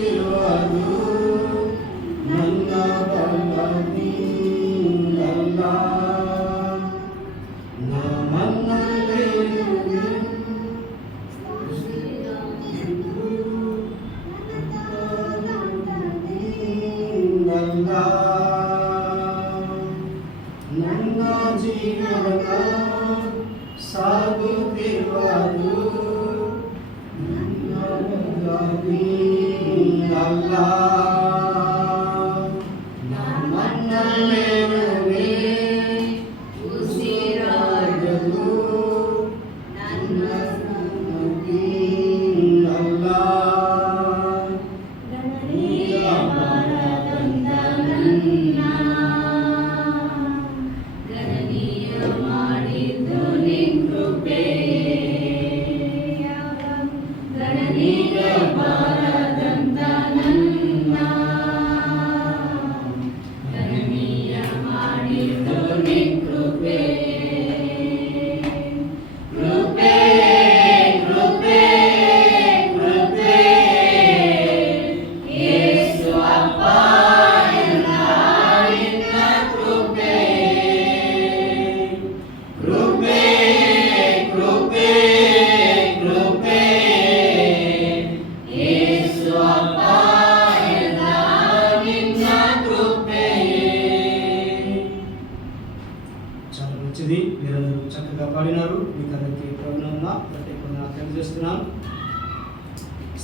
ತಿರುವುದು ನನ್ನ ಬಲದಿಂದಲ್ಲ, ನಮ್ಮನ್ನೆಲ್ಲರಿಗೂ ನನ್ನ ಜೀವನ ಸಾಗುತ್ತಿರುವುದು ನನ್ನ ಬಲದಿಂದಲ್ಲ, ನಮ್ಮನ್ನೆಲ್ಲರಿಗೂ ಉಸಿರಾಡಲು ನನ್ನ ಬಲದಿಂದಲ್ಲ. మీరందరూ చక్కగా పాడినారు. మీకు అందరికీ ప్రత్యేకంగా తెలియజేస్తున్నాను.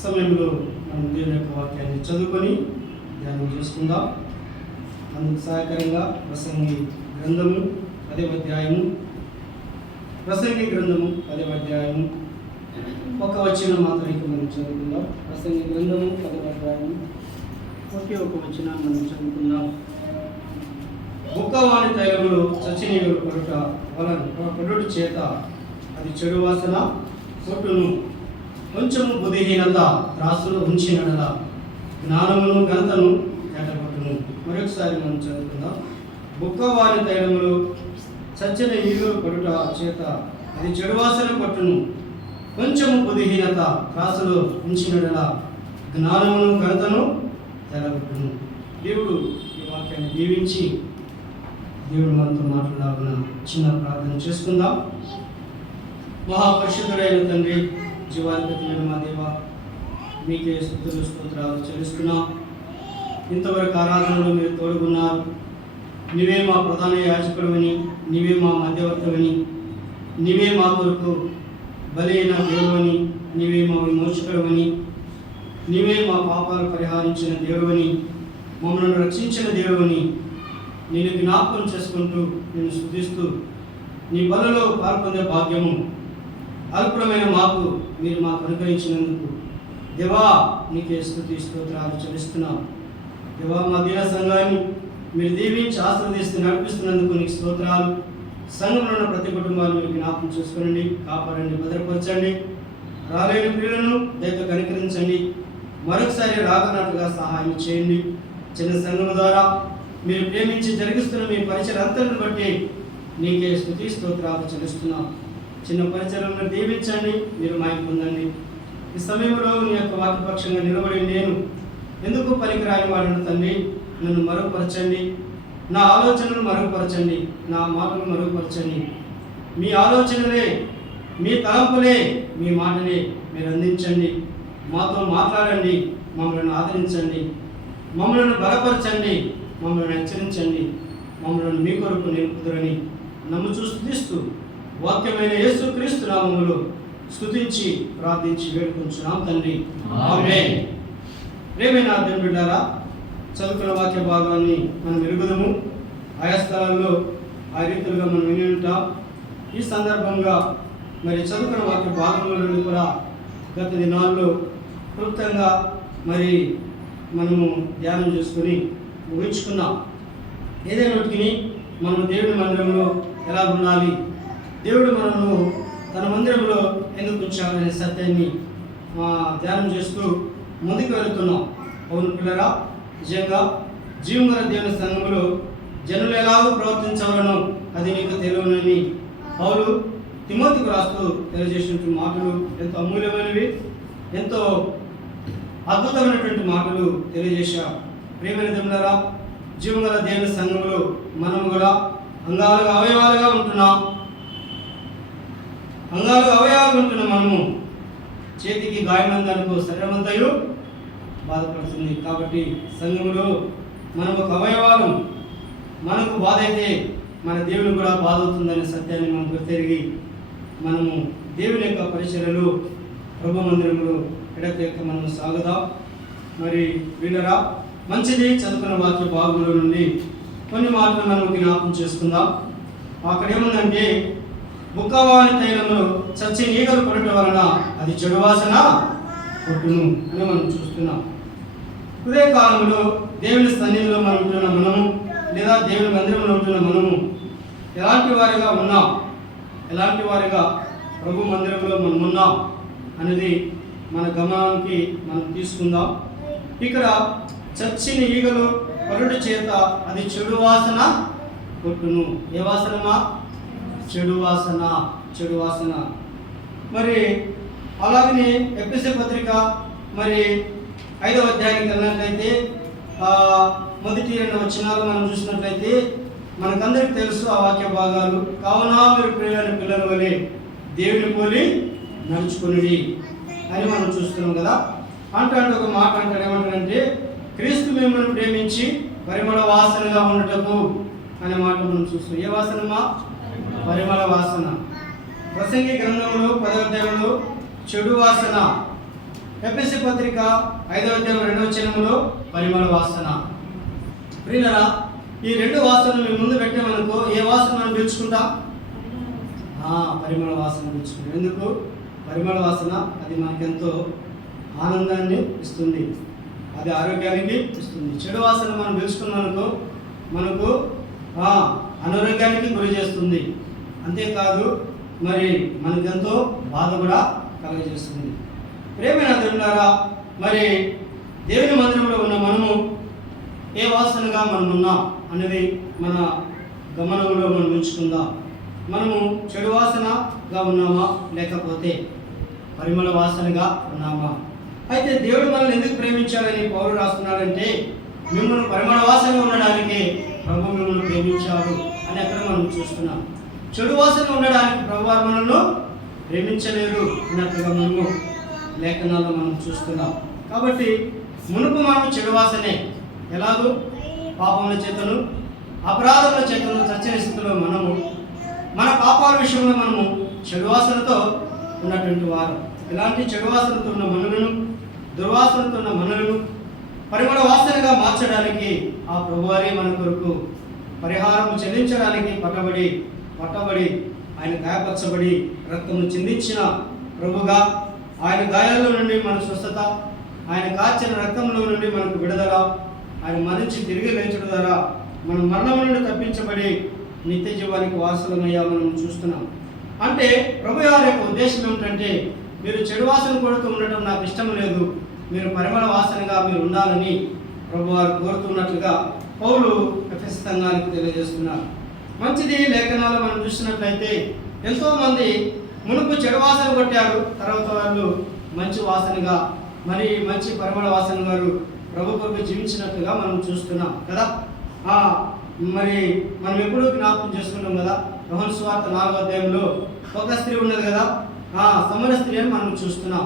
సమయంలో మనం దేవుని యొక్క వాక్యాన్ని చదువుకొని ధ్యానం చేసుకుందాం. అందుకు సహాయకరంగా ప్రసంగి గ్రంథము 10వ అధ్యాయము, ప్రసంగి గ్రంథము 10వ అధ్యాయము ఒక వచనం మాత్రం మనం చదువుకుందాం. ప్రసంగి గ్రంథము 10వ అధ్యాయము ఒకే ఒక వచనం మనం చదువుకుందాం. బుక్కవాని తైలములు చచ్చినీయులు కొడుట వలన కొడుట చేత అది చెడు వాసన కొట్టును, కొంచెము బుద్ధిహీనత త్రాసులో ఉంచినడల జ్ఞానమును ఘనతను ఎటగొట్టును. మరొకసారి మనం చదువుకుందాం. బుక్కవాని తైలములు చచ్చిన ఈగులు కొడుట చేత అది చెడు వాసన కొట్టును, కొంచెము బుద్ధిహీనత త్రాసులో ఉంచినడల జ్ఞానమును ఘనతను ఎటగొట్టును. దేవుడు ఈ వాక్యాన్ని దీవించి దేవుడు మనతో మాట్లాడాలన్న చిన్న ప్రార్థన చేసుకుందాం. మహాపరిశుద్ధుడైన తండ్రి, జీవాధిపతి మా దేవ, మీకే స్తుతులు స్తోత్రాలు చెల్లిస్తున్నాం. ఇంతవరకు ఆరాధనలో మీరు తోడుగున్నారు. నీవే మా ప్రధాన యాజకుడవని, నీవే మా మధ్యవర్తివని, నీవే మా కొరకు బలైన దేవుడని, నీవే మా విమోచకుడవని, నీవే మా పాపాలు పరిహారించిన దేవుడని, మమ్మల్ని రక్షించిన దేవుడని నేను జ్ఞాపకం చేసుకుంటూ నేను స్తుతిస్తూ నీ బలలో పాల్పొందే భాగ్యము అల్పుడమైన మాకు మీరు మాకు అనుగ్రహించినందుకు దేవా నీకే స్తుతి స్తోత్రాలు చెల్లిస్తున్నాం. దేవా మా దీన సంఘాన్ని మీరు దీవించి ఆశీర్వదిస్తూ నడిపిస్తున్నందుకు నీకు స్తోత్రాలు. సంఘంలో ఉన్న ప్రతి కుటుంబాన్ని మీరు జ్ఞాపకం చేసుకోండి, కాపాడండి, భద్రపరచండి. రాలేని ప్రియులను దయతో కనికరించండి. మరొకసారి రాగనట్టుగా సహాయం చేయండి. చిన్న సంఘం ద్వారా మీరు ప్రేమించి జరిగిస్తున్న మీ పరిచయాలంతను బట్టి నీకే స్తుతి స్తోత్రాలు చెల్లిస్తున్నాం. చిన్న పరిచయాలను దీవించండి, మీరు మాకు పొందండి. ఈ సమయంలో నీ యొక్క వాక్యపక్షంగా నిలబడి నేను ఎందుకు పనికిరాని వాడిని తండ్రి, నన్ను మరుగుపరచండి, నా ఆలోచనలు మరుగుపరచండి, నా మాటలు మరుగుపరచండి. మీ ఆలోచనలే, మీ తలంపులే, మీ మాటలే మీరు అందించండి. మాతో మాట్లాడండి, మమ్మల్ని ఆదరించండి, మమ్మల్ని బలపరచండి, మమ్మల్ని హెచ్చరించండి, మమ్మల్ని మీ కొరకు నిలుపుదురని నమ్ముచూ స్తుతిస్తూ వాక్యమైన యేసుక్రీస్తు నామములో స్తుతించి ప్రార్థించి వేడుకుంటున్నాం తండ్రి, ఆమేన్. ప్రియమైన దేవుని బిడ్డలారా, చదువుకున్న వాక్య భాగాన్ని మనం ఎరుగుదము. ఆయా స్థలాల్లో ఆ రీతులుగా మనం విని ఉంటాం. ఈ సందర్భంగా మరి చదువుకున్న వాక్య భాగంలో కూడా గత దినాల్లో క్లుప్తంగా మరి మనము ధ్యానం చేసుకుని ముగించుకున్నాం. ఏదైనటికి మనం దేవుడి మందిరంలో ఎలా ఉండాలి, దేవుడు మనను తన మందిరంలో ఎందుకు ఉంచాలనే సత్యాన్ని ధ్యానం చేస్తూ ముందుకు వెళుతున్నాం. అవును పిల్లరా, నిజంగా జీవంగల దేవుని సంఘంలో జనులు ఎలాగో ప్రవర్తించవలనో అది నీకు తెలియనని పౌలు తిమోతికి రాస్తూ తెలియజేసినటువంటి మాటలు ఎంతో అమూల్యమైనవి, ఎంతో అద్భుతమైనటువంటి మాటలు తెలియజేశారు. ప్రియమైన దేవులారా, జీవగల దేవుని సంఘములో మనము కూడా అంగాలుగా అవయవాలుగా ఉంటున్నాం. మనము చేతికి గాయమందనుకో శరీరమంతయు బాధపడుతుంది. కాబట్టి సంఘములో మనము ఒక అవయవాలు, మనకు బాధ అయితే మన దేవుని కూడా బాధ అవుతుందనే సత్యాన్ని మనం గుర్తెరిగి మనము దేవుని యొక్క పరిచర్యలు ప్రభు మందిరంలో ఎడతెక్క మనం సాగుదాం. మరి వీళ్ళరా, మంచిది చదువుకున్న వాక్య భాగంలో నుండి కొన్ని మాటలు మనం జ్ఞాపకం చేసుకుందాం. అక్కడ ఏముందంటే, బుక్కవాని తైలంలో చచ్చిన ఈగలు పడటం వలన అది చెడు వాసన కొట్టును అని మనం చూస్తున్నాం. ఉదయకాలంలో దేవుని సన్నిధిలో మనం ఉంటున్న మనము, లేదా దేవుని మందిరంలో ఉంటున్న మనము ఎలాంటి వారిగా ఉన్నాం, ఎలాంటి వారిగా ప్రభు మందిరంలో మనం ఉన్నాం అనేది మన గమనానికి మనం తీసుకుందాం. ఇక్కడ చచ్చిన ఈగలు పరుడు చేత అది చెడు వాసన కొట్టును. ఏ వాసనమా? చెడు వాసన. మరి అలాగనే ఎఫెసీ పత్రిక మరి 5వ అధ్యాయానికి వెళ్ళినట్లయితే మొదటి 2 వచనాలు మనం చూసినట్లయితే మనకందరికి తెలుసు ఆ వాక్య భాగాలు. కావున మీరు ప్రియులైన పిల్లల వలె దేవుని పోలి నడుచుకుని అని మనం చూస్తున్నాం కదా. అంటే ఒక మాట అంటాడు, ఏమంటాడంటే, క్రీస్తు మిమ్మల్ని ప్రేమించి పరిమళ వాసనగా ఉండటకు అనే మాట మనం చూస్తున్నాం. ఏ వాసనమా? పరిమళ వాసన. ప్రసంగి గ్రంథంలో 10వ అధ్యాయంలో చెడు వాసన, ఎఫెసీ పత్రిక 5వ అధ్యాయం 2వ వచనంలో పరిమళ వాసన. ప్రియులారా, ఈ 2 వాసనలు మీ ముందు పెట్టామనుకో, ఏ వాసన మనం పీల్చుకుంటాం? పరిమళ వాసన పీల్చుకుంటాం. ఎందుకు? పరిమళ వాసన అది మనకెంతో ఆనందాన్ని ఇస్తుంది, అది ఆరోగ్యానికి ఇస్తుంది. చెడు వాసన మనం పీల్చుకున్నామనుకో మనకు అనారోగ్యానికి గురి చేస్తుంది. అంతేకాదు మరి మనకెంతో బాధ కూడా కలుగజేస్తుంది. ప్రియమైన దేవులారా, మరి దేవుని మందిరంలో ఉన్న మనము ఏ వాసనగా మనం ఉన్నాం అనేది మన గమనంలో మనం ఉంచుకుందాం. మనము చెడు వాసనగా ఉన్నామా, లేకపోతే పరిమళ వాసనగా ఉన్నామా? అయితే దేవుడు మనల్ని ఎందుకు ప్రేమించాలని పౌరుడు రాస్తున్నాడంటే, మిమ్మల్ని పరిమళ వాసనగా ఉండడానికి ప్రభు మిమ్మల్ని ప్రేమించాడు అని అక్కడ మనం చూస్తున్నాం. చెడు వాసన ఉండడానికి ప్రభు మనల్ని ప్రేమించలేరు అన్నట్టుగా మనము లేఖనాల్లో మనం చూస్తున్నాం. కాబట్టి మునుపు మనం చెడు వాసనే, ఎలాగో పాపముల చేతను అపరాధముల చేతను చచ్చిన స్థితిలో మనము మన పాపాల విషయంలో మనము చెడు వాసనతో ఉన్నటువంటి వారు. ఇలాంటి చెడు వాసనతో ఉన్న మనులను, దుర్వాసనతో ఉన్న మనులను పరిమళ వాసనగా మార్చడానికి ఆ ప్రభువారే మన కొరకు పరిహారం చెల్లించడానికి పట్టబడి ఆయన గాయపరచబడి రక్తము చిందించిన ప్రభుగా, ఆయన గాయాల్లో నుండి మన స్వస్థత, ఆయన కాచిన రక్తంలో నుండి మనకు విడుదల, ఆయన మరణించి తిరిగి లేచడం ద్వారా మనం మరణం నుండి తప్పించబడి నిత్య జీవానికి వారసులమయ్యా మనం చూస్తున్నాం. అంటే ప్రభు గారి యొక్క ఉద్దేశం ఏమిటంటే, మీరు చెడు వాసన కొడుతూ ఉండటం నాకు ఇష్టం లేదు, మీరు పరిమళ వాసనగా మీరు ఉండాలని ప్రభువారు కోరుతున్నట్లుగా పౌలు ఎఫెసీ సంఘానికి తెలియజేస్తున్నారు. మంచిది. లేఖనాలు మనం చూసినట్లయితే ఎంతోమంది మునుపు చెడు వాసన కొట్టారు, తర్వాత వాళ్ళు మంచి వాసనగా, మరి మంచి పరిమళ వాసన గారు ప్రభు కొరకు జీవించినట్లుగా మనం చూస్తున్నాం కదా. మరి మనం ఎప్పుడూ జ్ఞాపకం చేసుకుంటాం కదా, యోహాను సువార్త 4వ అధ్యాయంలో ఒక స్త్రీ ఉన్నది కదా, సమర స్త్రీ అని మనం చూస్తున్నాం.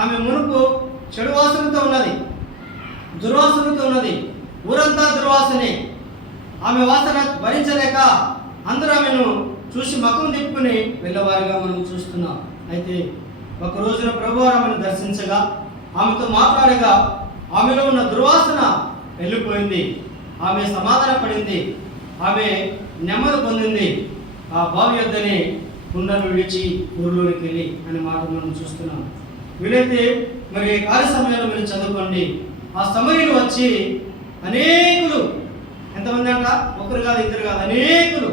ఆమె మునుపు చెడు వాసనతో ఉన్నది, దుర్వాసనతో ఉన్నది, ఊరంతా దుర్వాసనే. ఆమె వాసన భరించలేక అందరూ ఆమెను చూసి మకం తిప్పుకుని వెళ్ళేవారిగా మనం చూస్తున్నాం. అయితే ఒక రోజున ప్రభువారు ఆమెను దర్శించగా, ఆమెతో మాట్లాడగా ఆమెలో ఉన్న దుర్వాసన వెళ్ళిపోయింది. ఆమె సమాధాన పడింది, ఆమె నెమ్మది పొందింది. ఆ బావి యొద్దనే కుండను విడిచి ఊరిలోకి వెళ్ళి అనే మాట మనం చూస్తున్నాం. వీలైతే మరి కాల సమయంలో మీరు చదువుకోండి. ఆ సమయంలో వచ్చి అనేకులు, ఎంతమంది అంట, ఒకరు కాదు ఇద్దరు కాదు, అనేకులు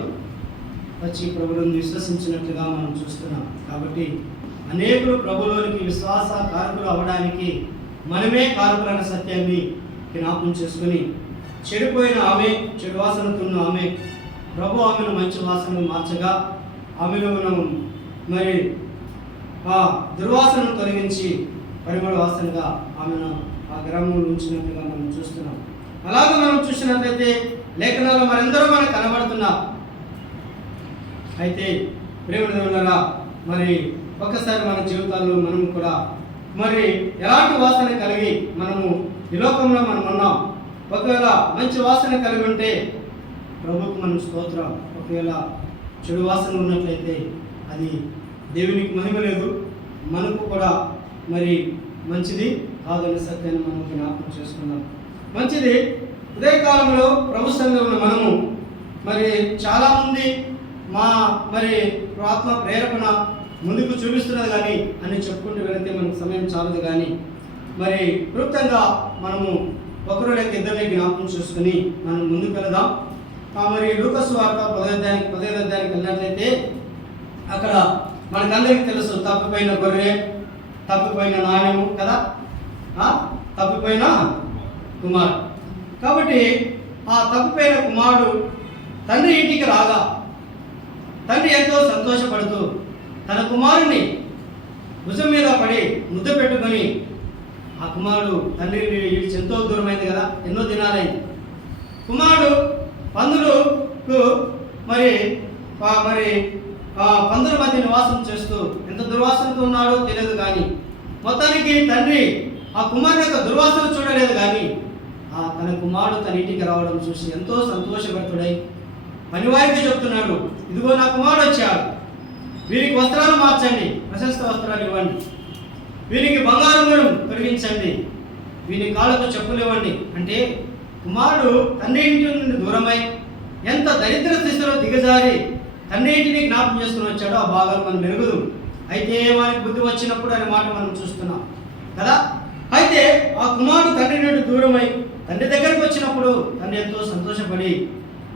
వచ్చి ప్రభువులను విశ్వసించినట్లుగా మనం చూస్తున్నాం. కాబట్టి అనేకులు ప్రభువులోనికి విశ్వాస కారకులు అవ్వడానికి మనమే కారకులన్న సత్యాన్ని జ్ఞాపకం చేసుకుని, చెడిపోయిన ఆమె, చెడు వాసనతో ఉన్న ఆమె, ప్రభు ఆమెను మంచి వాసనను మార్చగా ఆమెలో మనం మరి ఆ దుర్వాసనను తొలగించి పరిమళ వాసనగా ఆమెను గ్రామంలో ఉంచినట్లుగా మనం చూస్తున్నాం. అలాగే మనం చూసినట్లయితే లేఖనాల్లో మరెందరో మనకు కనబడుతున్నారు. అయితే ప్రేమనులారా, మరి ఒక్కసారి మన జీవితాల్లో మనం కూడా మరి ఎలాంటి వాసన కలిగి మనము ఈ లోకంలో మనం ఉన్నాం. ఒకవేళ మంచి వాసన కలిగి ఉంటే ప్రభువుకు మనం స్తోత్రం. ఒకవేళ చెడు వాసన ఉన్నట్లయితే అది దేవునికి మహిమ లేదు, మనకు కూడా మరి మంచిది కాదనే సత్యాన్ని మనం జ్ఞాపకం చేసుకున్నాం. మంచిది. ఉదయకాలంలో ప్రభు సంఘంలో మనము మరి చాలామంది మరి ఆత్మ ప్రేరేపణ ముందుకు చూపిస్తున్నది కానీ అని చెప్పుకుంటూ వెళితే మనకు సమయం చాలదు. కానీ మరి క్లుప్తంగా మనము ఒకరు లేక ఇద్దరిని జ్ఞాపకం చేసుకుని మనం ముందుకు వెళదాం. మరి లూకాసు వార్త 10వ అధ్యాయానికి వెళ్ళినట్లయితే అక్కడ మనకందరికీ తెలుసు, తప్పిపోయిన గొర్రె, తప్పిపోయిన నాణ్యము కదా, తప్పిపోయిన కుమారుడు. కాబట్టి ఆ తప్పిపోయిన కుమారుడు తండ్రి ఇంటికి రాగా తండ్రి ఎంతో సంతోషపడుతూ తన కుమారుని భుజం మీద పడి ముద్ద పెట్టుకొని, ఆ కుమారుడు తండ్రి విడిచి ఎంతో దూరమైంది కదా, ఎన్నో దినాలైంది. కుమారుడు పందులకు మరి పందుల మధ్య నివాసం చేస్తూ ఎంత దుర్వాసనతో ఉన్నాడో తెలియదు. కానీ మొత్తానికి తండ్రి ఆ కుమారుని యొక్క దుర్వాసన చూడలేదు. కానీ తన కుమారుడు తన ఇంటికి రావడం చూసి ఎంతో సంతోషభరితుడై పనివారికి చెప్తున్నాడు, ఇదిగో నా కుమారుడు వచ్చాడు, వీరికి వస్త్రాలు మార్చండి, ప్రశస్త వస్త్రాలు ఇవ్వండి, వీరికి బంగారం తొలగించండి, వీరి కాళ్ళకు చెప్పులు ఇవ్వండి. అంటే కుమారుడు తండ్రి ఇంటి నుండి దూరమై ఎంత దరిద్ర స్థితిలో దిగజారి తండ్రి ఇంటిని జ్ఞాపకం చేసుకుని వచ్చాడో ఆ భాగాలు మనం మెరుగుదు. అయితే వానికి బుద్ధి వచ్చినప్పుడు అనే మాట మనం చూస్తున్నాం కదా. అయితే ఆ కుమారుడు తండ్రి నుండి దూరమై తండ్రి దగ్గరకు వచ్చినప్పుడు తండ్రి ఎంతో సంతోషపడి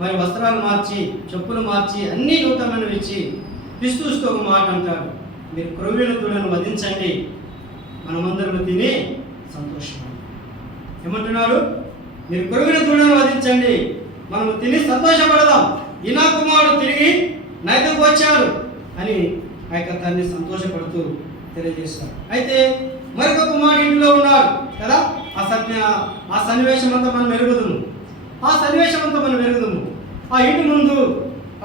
మరి వస్త్రాలు మార్చి, చెప్పులు మార్చి, అన్నీ నూతనమైనవి ఇచ్చి క్రీస్తుతో ఒక మాట అంటాడు, మీరు క్రొవ్విన దూడను వధించండి, మనమందరం తిని సంతోషపడి. ఏమంటున్నాడు? మీరు క్రొవ్విన దూడను వధించండి, మనము తిని సంతోషపడదాం, ఈ నా కుమారుడు తిరిగి నైతకు వచ్చాడు అని ఆ యొక్క తండ్రి సంతోషపడుతూ తెలియజేశాడు. అయితే మరొక కుమారుడు ఇంట్లో ఉన్నాడు కదా. ఆ సన్నివేశం అంతా మనం మెరుగుదుము. ఆ ఇంటి ముందు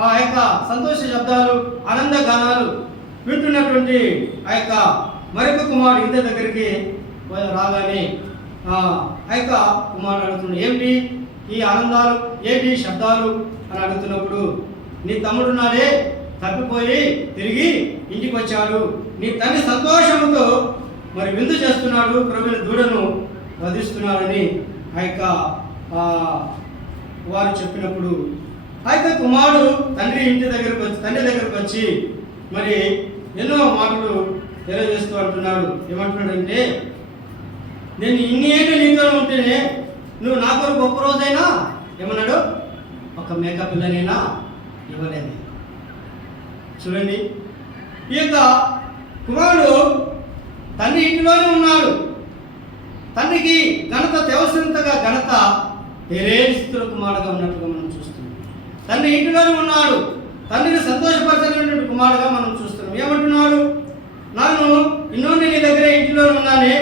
ఆ యొక్క సంతోష శబ్దాలు, ఆనంద గానాలు వింటున్నటువంటి ఆ యొక్క మరొక కుమారుడు ఇంటి దగ్గరికి రాగానే ఆ యొక్క కుమారుడు అడుగుతున్నాడు, ఏమిటి ఈ ఆనందాలు, ఏంటి శబ్దాలు అని అడుగుతున్నప్పుడు, నీ తమ్ముడు నాడే తప్పిపోయి తిరిగి ఇంటికి వచ్చాడు, నీ తండ్రి సంతోషంతో మరి విందు చేస్తున్నాడు, క్రొవ్విన దూడను వధిస్తున్నాడని ఆ యొక్క వారు చెప్పినప్పుడు ఆ యొక్క కుమారుడు తండ్రి దగ్గరకు వచ్చి మరి ఎన్నో మాటలు తెలియజేస్తూ అంటున్నాడు. ఏమంటున్నాడంటే, నేను ఇన్ని ఏళ్ళు నీతో ఉంటేనే నువ్వు నా కొరకు ఒక్క రోజైనా ఏమన్నాడు, ఒక మేక పిల్లనైనా ఇవ్వలేదు. చూడండి, ఈ యొక్క కుమారుడు తండ్రి ఇంటిలోనే ఉన్నాడు. తండ్రికి ఘనత తెవసంతగా ఘనత తెరేని స్థితిలో కుమారుడుగా ఉన్నట్టుగా మనం చూస్తున్నాం. తండ్రి ఇంటిలోనే ఉన్నాడు, తండ్రిని సంతోషపరచలేనటువంటి కుమారుడుగా మనం చూస్తున్నాం. ఏమంటున్నాడు? నన్ను ఇన్నోండి నీ దగ్గర ఇంటిలోనే ఉన్నానే,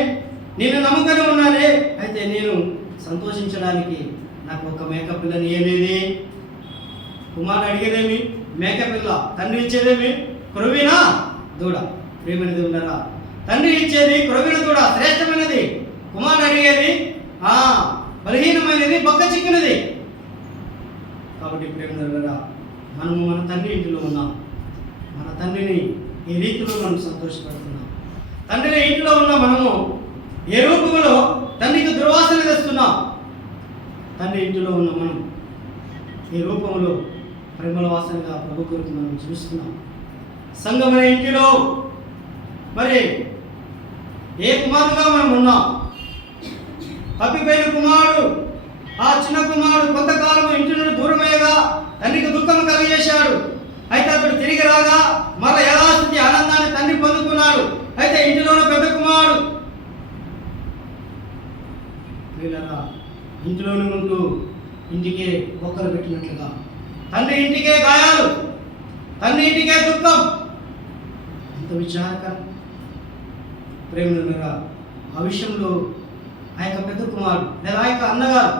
నేను నమ్మకంగా ఉన్నానే, అయితే నేను సంతోషించడానికి నాకు ఒక మేక పిల్లని ఏమేది? కుమారుడు అడిగేదేమి? మేక పిల్ల. తండ్రి ఇచ్చేదేమి? క్రొవ్విన దూడ. ప్రియమైనది ఉన్నారా? తండ్రి ఇచ్చేది క్రొవ్విన దూడ, శ్రేష్టమైనది. కుమారుడు అడిగేది బలహీనమైనది, బొక్క చిక్కినది. కాబట్టి ప్రియమైనది, మనము మన తండ్రి ఇంటిలో ఉన్నాం. మన తండ్రిని ఏ రీతిలో మనం సంతోషపడుతున్నాం? తండ్రిని ఇంటిలో ఉన్న మనము ఏ రూపంలో తండ్రికి దుర్వాసన తెస్తున్నాం? తండ్రి ఇంటిలో ఉన్న మనం ఈ రూపంలో ప్రేమల వాసనగా ప్రభు కొరకు మనం చూస్తున్నాం. సంఘమైన ఇంటిలో మరి ఏ కుమారుడుగా మనం ఉన్నాం? తప్పిపోయిన కుమారుడు, ఆ చిన్న కుమారుడు కొంతకాలం ఇంటి నుండి దూరమయ్యగా తండ్రికి దుఃఖం కలిగజేశాడు. అయితే అతడు తిరిగి రాగా మళ్ళీ యథాస్థితి ఆనందాన్ని తండ్రి పొందుకున్నాడు. అయితే ఇంటిలోనే పెద్ద కుమారుడు ఇంటిలోనే ఉంటూ ఇంటికే బొక్కలు పెట్టినట్లుగా, తండ్రి ఇంటికే గాయాలు, తండ్రి ఇంటికే దుఃఖం. ఎంత విచారకరం ప్రేమనురా. ఆ విషయంలో ఆ యొక్క పెద్ద కుమారుడు లేదా ఆ యొక్క అన్నగారు,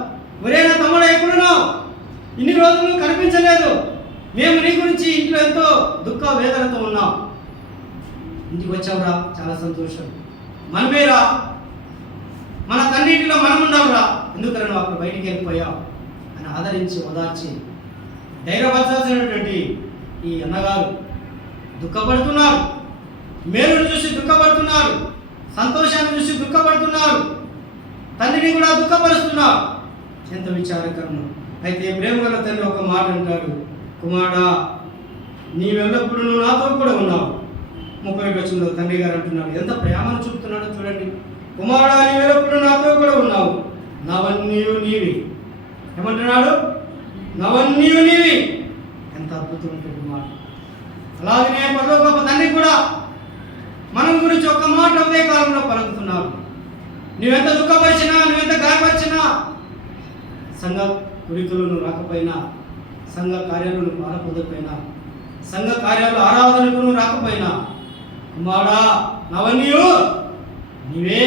ఒరే నా తమ్ముడు ఎక్కడున్నావు, ఇన్ని రోజులు కనిపించలేదు, మేము నీ గురించి ఇంట్లో ఎంతో దుఃఖ వేదనతో ఉన్నాం, ఇంటికి వచ్చావురా, చాలా సంతోషం, మనమేరా, మన తండ్రింటిలో మనం ఉన్నావురా, ఎందుకరా నువ్వు అక్కడ బయటికి వెళ్ళిపోయావు అని ఆదరించి ఓదార్చి ధైర్యపరచాల్సినటువంటి ఈ అన్నగారు దుఃఖపడుతున్నారు, మేలును చూసి దుఃఖపడుతున్నారు, సంతోషాన్ని చూసి దుఃఖపడుతున్నారు, తండ్రిని కూడా దుఃఖపరుస్తున్నారు. ఎంత విచారకరం. అయితే ప్రేమ గల తండ్రి ఒక మాట అంటాడు, కుమారుడా నీవెల్లప్పుడు నువ్వు నాతో కూడా ఉన్నావు. 31 వచనంలో తండ్రి గారు అంటున్నాడు, ఎంత ప్రేమను చూపుతున్నాడో చూడండి. కుమారుడా నీవెల్లప్పుడు నాతో కూడా ఉన్నావు, నవన్నీయు నీవి. ఏమంటున్నాడు? నవన్నీయు నీవి. ఎంత అద్భుతమైన మాట. అలాగనే పరలోకపు తండ్రి కూడా మనం గురించి ఒక్క మాట ఒకే కాలంలో పలుకుతున్నారు. నువ్వెంత దుఃఖపరిచినా, నువ్వెంత గాయపరిచినా, సంఘ కుడికులను రాకపోయినా, సంఘ కార్యాలను పాల్పొందకపోయినా, సంఘ కార్యాలు ఆరాధనకు రాకపోయినా, కుమారుడా నవన్నీయు నీవే.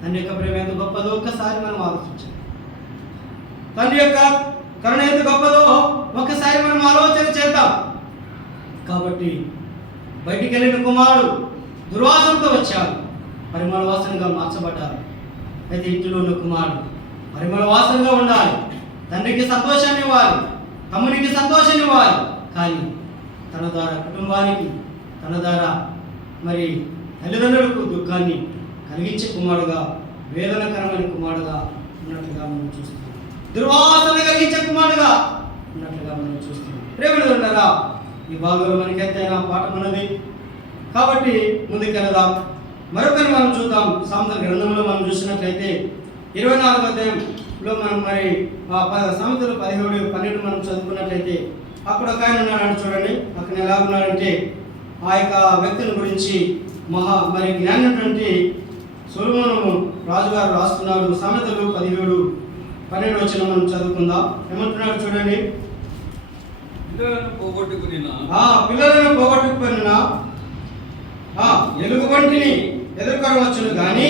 తండ్రి యొక్క ప్రేమ ఎంత గొప్పదో ఒక్కసారి మనం ఆలోచించాలి. తండ్రి యొక్క కరుణ ఎంత గొప్పదో ఒక్కసారి మనం ఆలోచన చేద్దాం. కాబట్టి బయటికి వెళ్ళిన కుమారుడు దుర్వాసనతో వచ్చాడు, పరిమళ వాసనగా మార్చబడ్డారు. అయితే ఇంటిలో ఉన్న కుమారుడు పరిమళ వాసనగా ఉండాలి, తండ్రికి సంతోషాన్ని ఇవ్వాలి, తమ్మునికి సంతోషాన్ని ఇవ్వాలి. కానీ తన ద్వారా కుటుంబానికి, తన ద్వారా మరి తల్లిదండ్రులకు దుఃఖాన్ని కలిగించే కుమారుడుగా, వేదనకరమైన కుమారుడుగా ఉన్నట్లుగా మనం చూస్తున్నాం. దుర్వాసన కలిగించే కుమారుడుగా ఉన్నట్లుగా మనం చూస్తున్నాం. ప్రేమలు ఉన్నారా? ఈ భాగంలో మనకి ఎంతైనా పాఠం ఉన్నది. కాబట్టి ముందుకెళ్దాం. మరొకరిని మనం చూద్దాం. సామెతల గ్రంథంలో మనం చూసినట్లయితే 24వ అధ్యాయంలో మనం మరి సామెతలు 17, 12 మనం చదువుకున్నట్లయితే అక్కడ ఒక ఆయన ఉన్నాడంటే చూడండి. అక్కడ ఎలా ఉన్నాడంటే ఆ యొక్క వ్యక్తిని గురించి మరి జ్ఞానటువంటి సొలొమోను రాజుగారు రాస్తున్నాడు. సామెతలు 17, 12 వచనం మనం చదువుకుందాం. ఏమంటున్నాడు చూడండి. పిల్లలను పోగొట్టుకున్న ఎలుగుబంటిని ఎదుర్కొనవచ్చును కానీ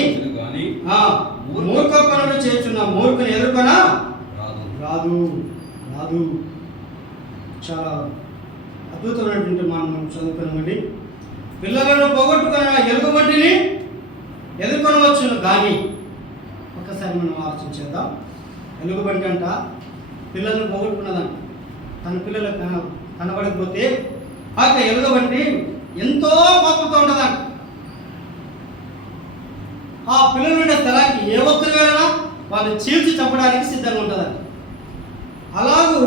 మూర్ఖ పనులు చేస్తున్న మూర్ఖుని ఎదుర్కొన రాదు. చాలా అద్భుతమైనటువంటి మనం చదువుకున్నామండి. పిల్లలను పోగొట్టుకున్న ఎలుగుబంటిని ఎదుర్కొనవచ్చును కానీ, ఒక్కసారి మనం ఆలోచించేద్దాం. ఎలుగుబంటి అంట పిల్లలను పోగొట్టుకున్నదంట. తన పిల్లలు కనబడకపోతే ఆ యొక్క ఎలుగుబంటి ఎంతో కోపంతో ఉండదంట. ఆ పిల్లలు ఉండే స్థలానికి ఏ ఒక్కరి వేళ వాళ్ళు చీల్చి చంపడానికి సిద్ధంగా ఉంటుందంట. అలాగూ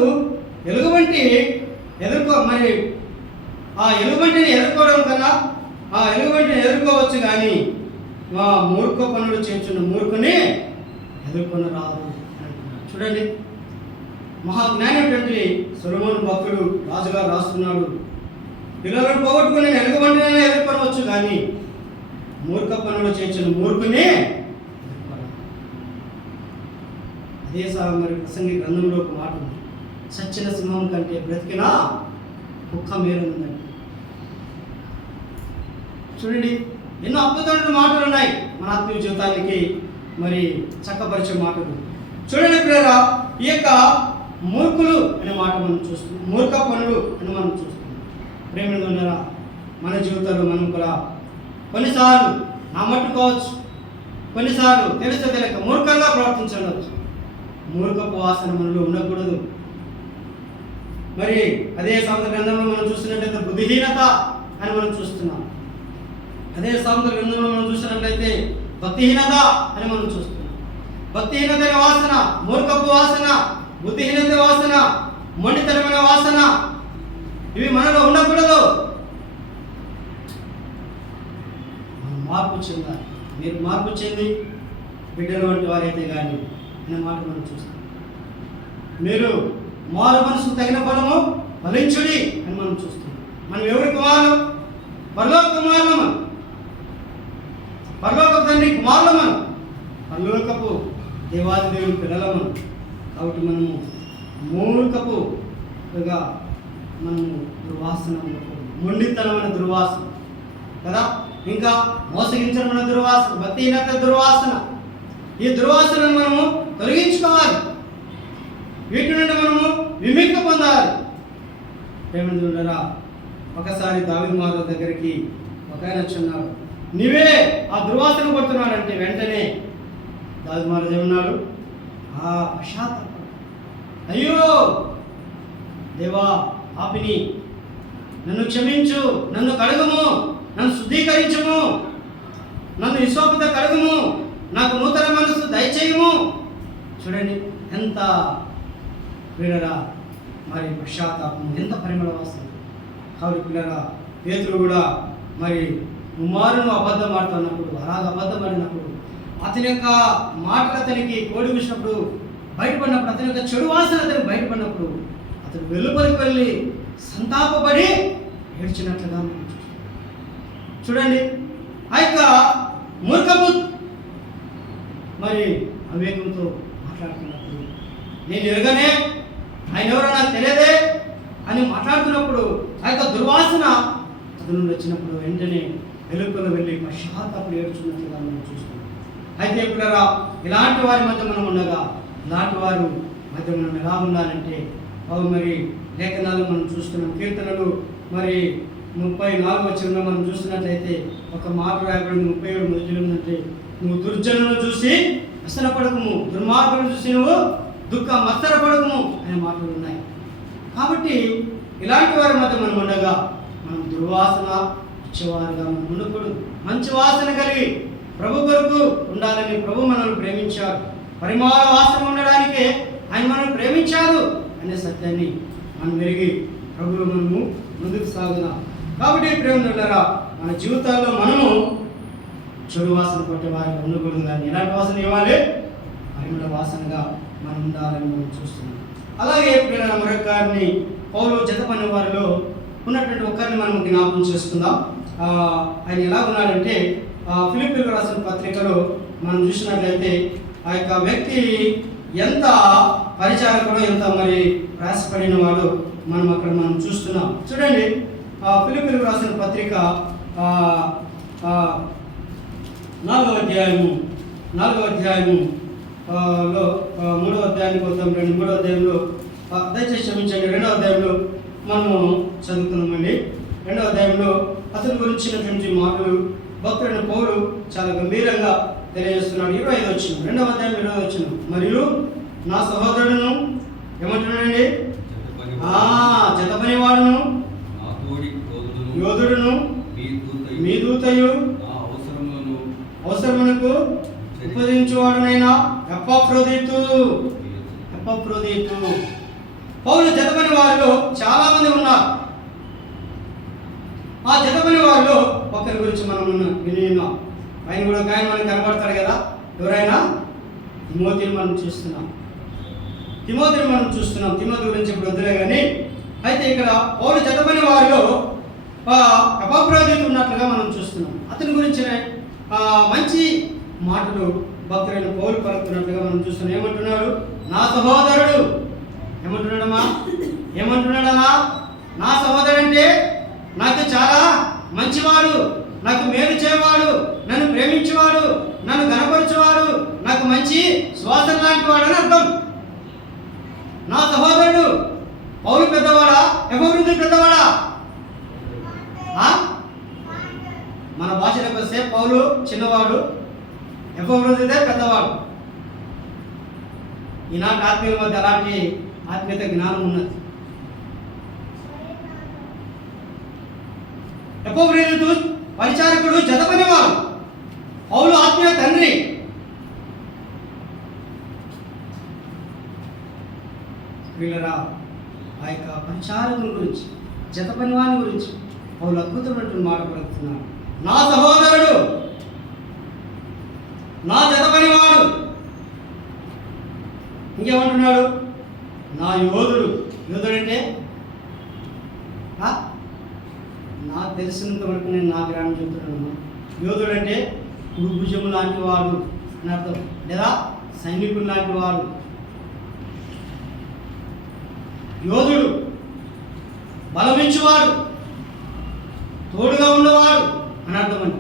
ఎలుగుబంటి మరి ఆ ఎలుగుబంటిని ఎదుర్కోవడం కన్నా ఆ ఎలుగుబంటిని ఎదుర్కోవచ్చు కానీ మూర్ఖ పనులు చేస్తున్న మూర్ఖుని ఎదుర్కొన రాదు. చూడండి, మహాజ్ఞానటువంటి సొలొమోను భక్తుడు రాజుగారు రాస్తున్నాడు, పిల్లలను పోగొట్టుకుని ఎలుగుబంటిని ఎదుర్కొనవచ్చు కానీ మూర్ఖ పనులు చేసిన మూర్ఖుని. అదే మరి ప్రసంగి గ్రంథంలో ఒక మాట ఉంది, చచ్చిన సింహం కంటే బ్రతికిన కుక్క మేలుందండి. చూడండి, ఎన్నో అద్భుతమైన మాటలు ఉన్నాయి మన ఆత్మీయ జీవితానికి మరి చక్కపరిచే మాటలు. చూడండి ప్రేరా, ఈ యొక్క మూర్ఖులు అనే మాట మనం చూస్తున్నాం, మూర్ఖ పనులు అని మనం చూస్తున్నాం. ప్రేమలు ఉన్నారా? మన జీవితంలో మనం కూడా కొన్నిసార్లు నా మట్టుకోవచ్చు, కొన్నిసార్లు తెలిసే తెలియక మూర్ఖంగా ప్రవర్తించవచ్చు. మూర్ఖపు వాసన మనలో ఉండకూడదు. మరి అదే సామెతల గ్రంథంలో మనం చూస్తున్నట్లయితే బుద్ధిహీనత అని మనం చూస్తున్నాం. అదే సామెతల గ్రంథంలో మనం చూసినట్లయితే భక్తిహీనత అని మనం చూస్తున్నాం. భక్తిహీనత వాసన, మూర్ఖపు వాసన, బుద్ధిహీనత వాసన, మొండితనమైన వాసన, ఇవి మనలో ఉండకూడదు. మార్పు చెందాలి. మీరు మార్పు చెంది బిడ్డలు వంటి వారైతే కానీ అనే మాట మనం చూస్తాం. మీరు మారు మనసు తగిన ఫలము ఫలించుడి అని మనం చూస్తాం. మనం ఎవరి కుమారులు? పరలోక కుమారులు. మనం పరలోక తండ్రి కుమారులు. మనం పరలోకపు దేవాది దేవుని పిల్లలము. కాబట్టి మనము మూర్ఖపుగా మనము దుర్వాసన ఉండకూడదు. మొండితనమైన దుర్వాసన కదా, ఇంకా మోసగించడమైన దుర్వాసన, భక్తిహీనత దుర్వాసన, ఈ దుర్వాసనను మనము తొలగించుకోవాలి. వీటి నుండి మనము విముక్తి పొందాలి. ప్రేమించుకుంటారా, ఒకసారి దావీదు మహారాజు దగ్గరికి ఒక ఆయన వచ్చున్నాడు. నీవే ఆ దుర్వాసన కొడుతున్నాడంటే వెంటనే దావీదు మహారాజు ఏమన్నాడు? పశ్చాత్తాపం, అయ్యో దేవా పాపిని, నన్ను క్షమించు, నన్ను కడుగుము, నన్ను శుద్ధీకరించుము, నన్ను హిసోపుతో కడుగుము, నాకు నూతన మనసు దయచేయము. చూడండి ఎంత పిల్లరా, మరి పశ్చాత్తాపం ఎంత పరిమళ వాసన. కాబట్టి పిల్లరా, పేతురు కూడా మరి ముమ్మారును అబద్ధం ఆడుతున్నప్పుడు, అలాగ అబద్ధం ఆడినప్పుడు, అతని యొక్క మాటలు అతనికి కోడి విసినప్పుడు బయటపడినప్పుడు, అతని యొక్క చెడు వాసన అతనికి బయటపడినప్పుడు అతను వెలుపలికి వెళ్ళి సంతాపపడి ఏడ్చినట్లుగా మనం చూడండి. ఆ యొక్క మూర్ఖపు మరి అవివేకంతో మాట్లాడుతున్నప్పుడు, నేను ఎరగనే, ఆయన ఎవరో నాకు తెలియదే అని మాట్లాడుతున్నప్పుడు ఆ యొక్క దుర్వాసన అతను నుండి వచ్చినప్పుడు వెంటనే వెలుపల వెళ్ళి పశ్చాత్తాపడి ఏడ్చున్నట్లుగా మనం చూస్తున్నాం. అయితే పిల్లరా, ఇలాంటి వారి మధ్య మనం ఉండగా, ఇలాంటి వారు మధ్య మనం ఎలా ఉండాలంటే, మరి లేఖనాలు మనం చూస్తున్నాం. కీర్తనలు మరి 34 వచనంలో మనం చూస్తున్నట్లయితే ఒక మాట రాయబడింది. 37 మొదటిలో ఉందంటే, నువ్వు దుర్జనులను చూసి వ్యసనపడకము, దుర్మార్గులను చూసి నువ్వు మత్సరపడకము అనే మాటలు ఉన్నాయి. కాబట్టి ఇలాంటి వారి మధ్య మనం ఉండగా మనం దుర్వాసన ఇచ్చేవారుగా మనం ఉండకూడదు. మంచి వాసన కలిగి ప్రభు కొరకు ఉండాలని ప్రభు మనల్ని ప్రేమించారు. పరిమళ వాసన ఉండడానికే ఆయన మనల్ని ప్రేమించారు అనే సత్యాన్ని మనం మెరిగి ప్రభువు మనము ముందుకు సాగుదాం. కాబట్టి ప్రేమికులారా, మన జీవితాల్లో మనము చెడు వాసన కొట్టే వారికి ఉండకూడదు, కానీ ఎలాంటి వాసన ఇవ్వాలి? పరిమళ వాసనగా మనం ఉండాలని మనం చూస్తున్నాం. అలాగే ప్రేరణ మరొకరిని పౌలు జత పని వారిలో ఉన్నటువంటి ఒకరిని మనం జ్ఞాపకం చేసుకుందాం. ఆయన ఎలా ఉన్నాడంటే, ఫిలిప్పీయులకు రాసిన పత్రికలో మనం చూసినట్లయితే ఆ యొక్క వ్యక్తి ఎంత పరిచారకుడు, ఎంత మరి ప్రయాసపడిన వాడు మనం చూస్తున్నాం. చూడండి, ఫిలిప్పీయులకు రాసిన పత్రిక 4వ అధ్యాయము లో 3వ అధ్యాయానికి వద్దాం. 3వ అధ్యాయంలో దయచేసి క్షమించండి, 2వ అధ్యాయంలో మనము చదువుతున్నామండి. 2వ అధ్యాయంలో అతని గురించినటువంటి మాటలు భక్తుడైన పౌలు చాలా గంభీరంగా తెలియజేస్తున్నాడు. 25వ వచనం, 2వ అధ్యాయం 20వ వచనం, మరియు నా సహోదరుడును ఏమంటున్నాడండి? జత పనివాడును, యోధుడును, మీ దూతయు, అవసరమునకు ఉపయోగించువాడునైనా ఎపఫ్రోదితు. పౌలు జతపని వారిలో చాలా మంది ఉన్నారు. ఆ జతపని వారిలో ఒకరి గురించి మనం విన్నాం. ఆయన కూడా ఒక ఆయన మనకు కనబడతాడు కదా, ఎవరైనా? తిమోతిని మనం చూస్తున్నాం. తిమోతి గురించి ఇప్పుడు వద్దులే కానీ, అయితే ఇక్కడ పౌలు జతపని వారిలో ఎపఫ్రోదితు ఉన్నట్లుగా మనం చూస్తున్నాం. అతని గురించిన మంచి మాటలు భక్తుడైన పౌలు పలుకుతున్నట్లుగా మనం చూస్తున్నాం. ఏమంటున్నాడు? నా సహోదరుడు. ఏమంటున్నాడనా? నా సహోదరుడు అంటే నాకు చాలా మంచివాడు, నాకు మేలు చేయవాడు, నన్ను ప్రేమించేవాడు, నన్ను గనపరిచేవాడు, నాకు మంచి శ్వాసన లాంటి వాడు అని అర్థం. నా సహోదరుడు. పౌలు పెద్దవాడా? ఎపఫ్రోదితు పెద్దవాడా? మన భాషలోకి వస్తే పౌలు చిన్నవాడు, ఎపఫ్రోదితే పెద్దవాడు. ఈనాటి ఆత్మీయుల మధ్య అలాంటి ఆత్మీయత జ్ఞానం ఉన్నది. ఎపఫ్రోదితు పరిచారకుడు, జతపనివాడు. పౌలు ఆత్మీయ తండ్రి. వీళ్ళరా, ఆ యొక్క పరిచారకుల గురించి, జతపనివాని గురించి పౌలు అద్భుతమైనటువంటి మాట పలుకుతున్నాడు. నా సహోదరుడు, నా జతపనివాడు. ఇంకేమంటున్నాడు? నా యోధుడు. యోధుడంటే నాకు తెలిసినంత వరకు నేను నా గ్రామం చెప్తున్నాను. యోధుడంటే కురుభుజము లాంటి వాడు అని అర్థం, లేదా సైనికుడు లాంటి వాడు. యోధుడు, బలమిచ్చువాడు, తోడుగా ఉన్నవాడు అని అర్థమని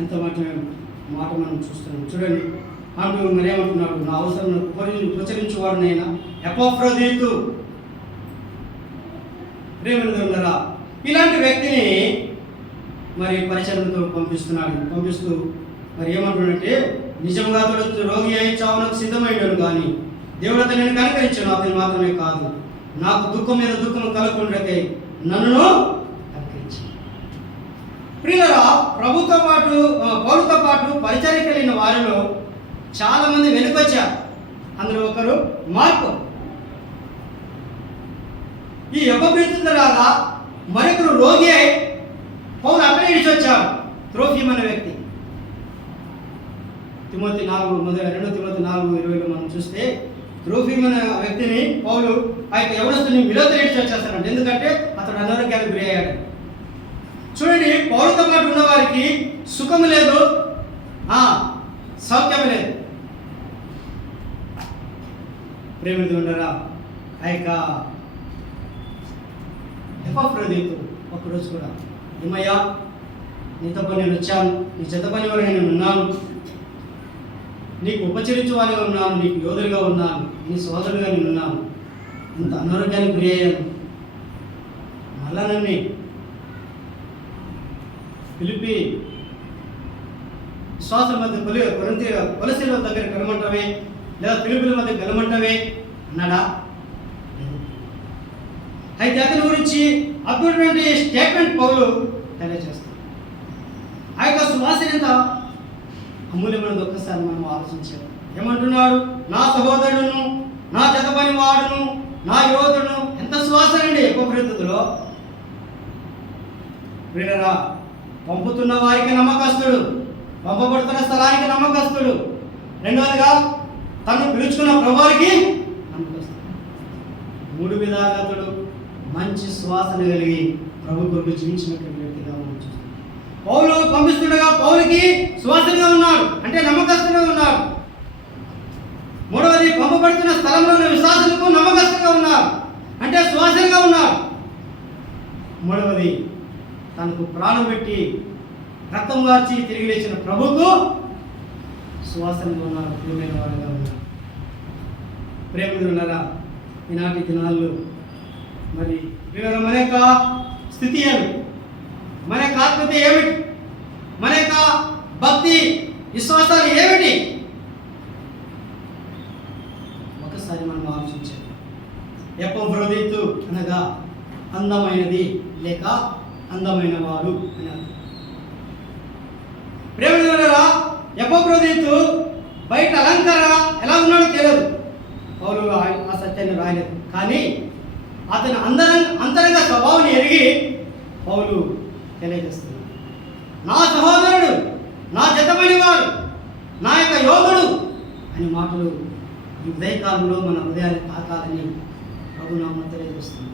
ఎంత మాట మనం చూస్తున్నాం. చూడండి, అంటూ మరేమంటున్నాడు, నా అవసరం ఉపచరించేవాడు నైనా ఎపాఫ్రోదితు. ప్రేమనున్నారా, ఇలాంటి వ్యక్తిని మరి పరిచయంతో పంపిస్తూ మరి ఏమంటున్నాడంటే, నిజంగా అతడు రోగి అయి చావునకు సిద్ధమైనను కానీ దేవుడు అతనిని కనికరించాను, అతని మాత్రమే కాదు నాకు దుఃఖం మీద దుఃఖం కలగకుండాకై నన్ను కనికరించాను. ప్రియులారా, పౌలుతో పాటు పరిచర్య కలిగిన వారిలో చాలా మంది వెనుకొచ్చారు. అందులో ఒకరు మార్కు. ఈ ఎపఫ్రోదితులాగా మరొకరు రోగి అయి పౌలు అక్కడే ఇడిచి వచ్చారు, త్రోఫిమ్ అనే వ్యక్తి. 2 తిమోతి 4:20 మనం చూస్తే త్రోఫిమ్ అనే వ్యక్తిని పౌలు ఆ యొక్క యవనస్తుని మిలోతో ఇడిచి వచ్చేస్తారంట. ఎందుకంటే అతడు అనారోగ్యానికి గురి అయ్యాడు. చూడండి, పౌలుతో పాటు ఉన్న వారికి సుఖం లేదు, సౌఖ్యం లేదు. ప్రేమిది ఉండరా, ఆ యొక్క ఎపఫ్రోదితు ఒకరోజు కూడా, ఏమయ్యా నీతో పని నేను వచ్చాను, నీ చెత్త పని వల్ల నేను ఉన్నాను, నీకు ఉపచరించేవాడిగా ఉన్నాను, నీకు యోధులుగా ఉన్నాను, నీ సోదరుగా నేను ఉన్నాను, ఇంత అనారోగ్యానికి గురి అయ్యాను, మళ్ళా నన్ను పిలిపి విశ్వాసుల మధ్య కొలసీల దగ్గర కలమంటవే, లేదా పిలుపుల మధ్య కలమంటవే అన్నాడా? అయితే అతని గురించి అద్భుతమైన స్టేట్మెంట్ పౌలు తెలియజేస్తాడు. ఆ యొక్క సువాసన ఎంత అమూల్యమైనది ఒక్కసారి మనం ఆలోచించాము. ఏమంటున్నాడు? నా సహోదరుడును, నా జతపని వాడును, నా యోధుడును. ఎంత సువాసన అండి ఎపఫ్రోదితులో. వీడరా, పంపుతున్న వారికి నమ్మకస్తుడు, పంపబడుతున్న స్థలానికి నమ్మకస్తుడు, రెండవదిగా తను పిలుచుకున్న ప్రభువారికి నమ్మకస్తుడు. 3 విధాలుగా అతడు మంచి సువాసన కలిగి ప్రభు కొరకు జీవించినటువంటి వ్యక్తిగా మనం చూస్తాం. పౌలు పంపిస్తుండగా పౌలుకి సువాసనగా ఉన్నాడు, అంటే నమ్మకస్తుగా ఉన్నాడు. మూడవది, పంపబడుతున్న స్థలంలో ఉన్న విశ్వాసులకు నమ్మకస్తుగా ఉన్నారు, అంటే సువాసనగా ఉన్నారు. మూడవది, తనకు ప్రాణం పెట్టి రక్తం గార్చి తిరిగి లేచిన ప్రభుకు సువాసనగా ఉన్నారు, ప్రియమైన వారుగా ఉన్నారు. ప్రేమికులారా, ఈనాటి దినాల్లో మరి మన యొక్క స్థితి ఏమిటి, మన యొక్క ఆత్మీయత ఏమిటి, మన యొక్క భక్తి విశ్వాసాలు ఏమిటి? ఒకసారి మనం ఆలోచించాలి. ఎపఫ్రోదితు అనగా అందమైనది లేక అందమైన వారు అని అర్థం. ప్రేమికులారా, ఎపఫ్రోదితు బయట అలంకార ఎలా ఉన్నాడో తెలియదు, పౌలు ఆ సత్యాన్ని రాయలేదు. కానీ అతని అంతరంగ స్వభావాన్ని ఎరిగి పౌలు తెలియజేస్తున్నాడు. నా సహోదరుడు, నా జతమని వాడు, నా యొక్క యోధుడు అనే మాటలు ఈ ఉదయకాలంలో మన హృదయాన్ని తాకాలని ప్రభునామం తెలియజేస్తుంది.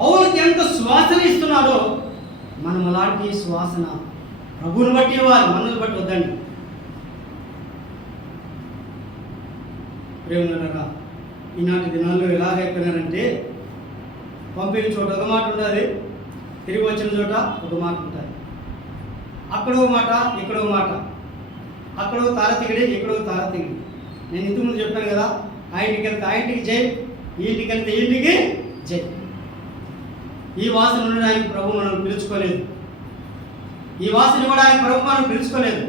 పౌలుకి ఎంత సువాసన ఇస్తున్నాడో మనం అలాంటి సువాసన ప్రభువుని బట్టి ఇవ్వాలి, మనల్ని బట్టి వద్దండి. ప్రేమగా ఈనాటి దినాల్లో ఎలాగైపోయినారంటే, పంపిన చోట ఒక మాట ఉంటుంది, తిరిగి వచ్చిన చోట ఒక మాట ఉంటుంది. అక్కడో మాట, ఇక్కడో మాట, అక్కడో తారతిగిడి, ఇక్కడో తారతిగిడి. నేను ఇంతకుముందు చెప్పాను కదా, ఆ ఇంటికి వెళ్తే ఆ ఇంటికి జై, ఈ ఇంటికి వెళ్తే ఈ ఇంటికి జై. ఈ వాసన ఉండడానికి ప్రభు మనం పిలుచుకోలేదు, ఈ వాసన ఇవ్వడానికి ప్రభు మనం పిలుచుకోలేదు.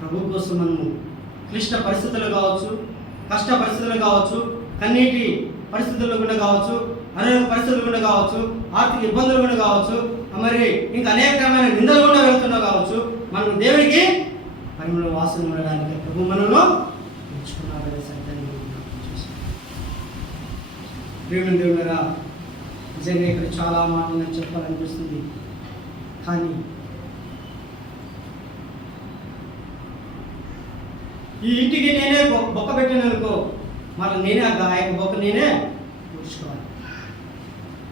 ప్రభు కోసం మనము క్లిష్ట పరిస్థితులు కావచ్చు, కష్ట పరిస్థితులు కావచ్చు, కన్నీటి పరిస్థితుల్లో కూడా కావచ్చు, అనారోగ్య పరిస్థితులు కూడా కావచ్చు, ఆర్థిక ఇబ్బందులు కూడా కావచ్చు, మరి ఇంకా అనేకమైన నిందలు కూడా వెళ్తున్నా కావచ్చు, మనం దేవుడికి పరిమళ వాసన ఉండడానికి ప్రభు మనలో పిలుచుకున్నారనే సత్యాన్ని చూసాం. ప్రియమైన దేవులారా, నిజంగా ఇక్కడ చాలా మాటలు నేను చెప్పాలనిపిస్తుంది. కానీ ఈ ఇంటికి నేనే బొక్క పెట్టాను అనుకో, మళ్ళీ నేనే ఆ యొక్క బొక్క నేనే పూడ్చుకోవాలి.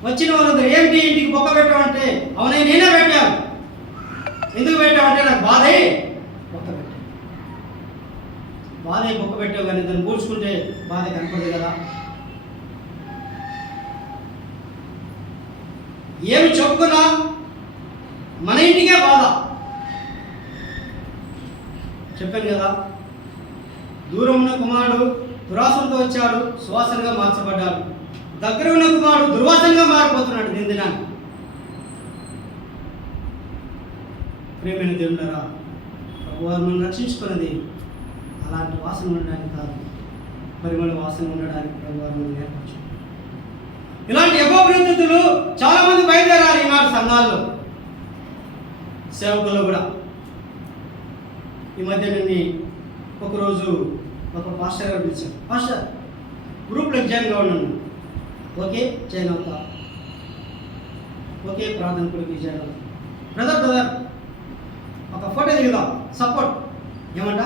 వచ్చిన వాళ్ళందరూ ఏంటి ఇంటికి బొక్క పెట్టామంటే, అవునే నేనే పెట్టాను. ఎందుకు పెట్టామంటే నాకు బాధే బొక్క పెట్టాను. బాధే బొక్క పెట్టావు, కానీ దాన్ని పూడ్చుకుంటే బాధ కనపడదు కదా. ఏమి చెప్పుకున్నా మన ఇంటికే బాధ. చెప్పాను కదా, దూరం ఉన్న కుమారుడు దురాసంతో వచ్చాడు, సువాసనగా మార్చబడ్డాడు. దగ్గర ఉన్న కుమారుడు దుర్వాసనగా మారిపోతున్నాడు నిందినాన్ని. ప్రేమైన దేవుడారా, ప్రభువారు మనం రక్షించుకున్నది అలాంటి వాసన ఉండడానికి కాదు, పరిమళ వాసన ఉండడానికి ప్రభువారు మనం నేర్పచ్చు. ఇలాంటి యహోవా చాలా మంది బయలుదేరారు ఈనాడు సంఘాల్లో, సేవకుల్లో కూడా. ఈ మధ్య నన్ను ఒకరోజు ఒక పాస్టర్ గారు పిలిచారు, పాస్టర్ గ్రూప్లో జాయిన్ కావడం. ఓకే, జాయిన్ అవుతా. ఓకే, ప్రార్థన కొడుకు జాయిన్ అవుతా. బ్రదర్ ఒక ఫోటో దిగుదాం, సపోర్ట్. ఏమంట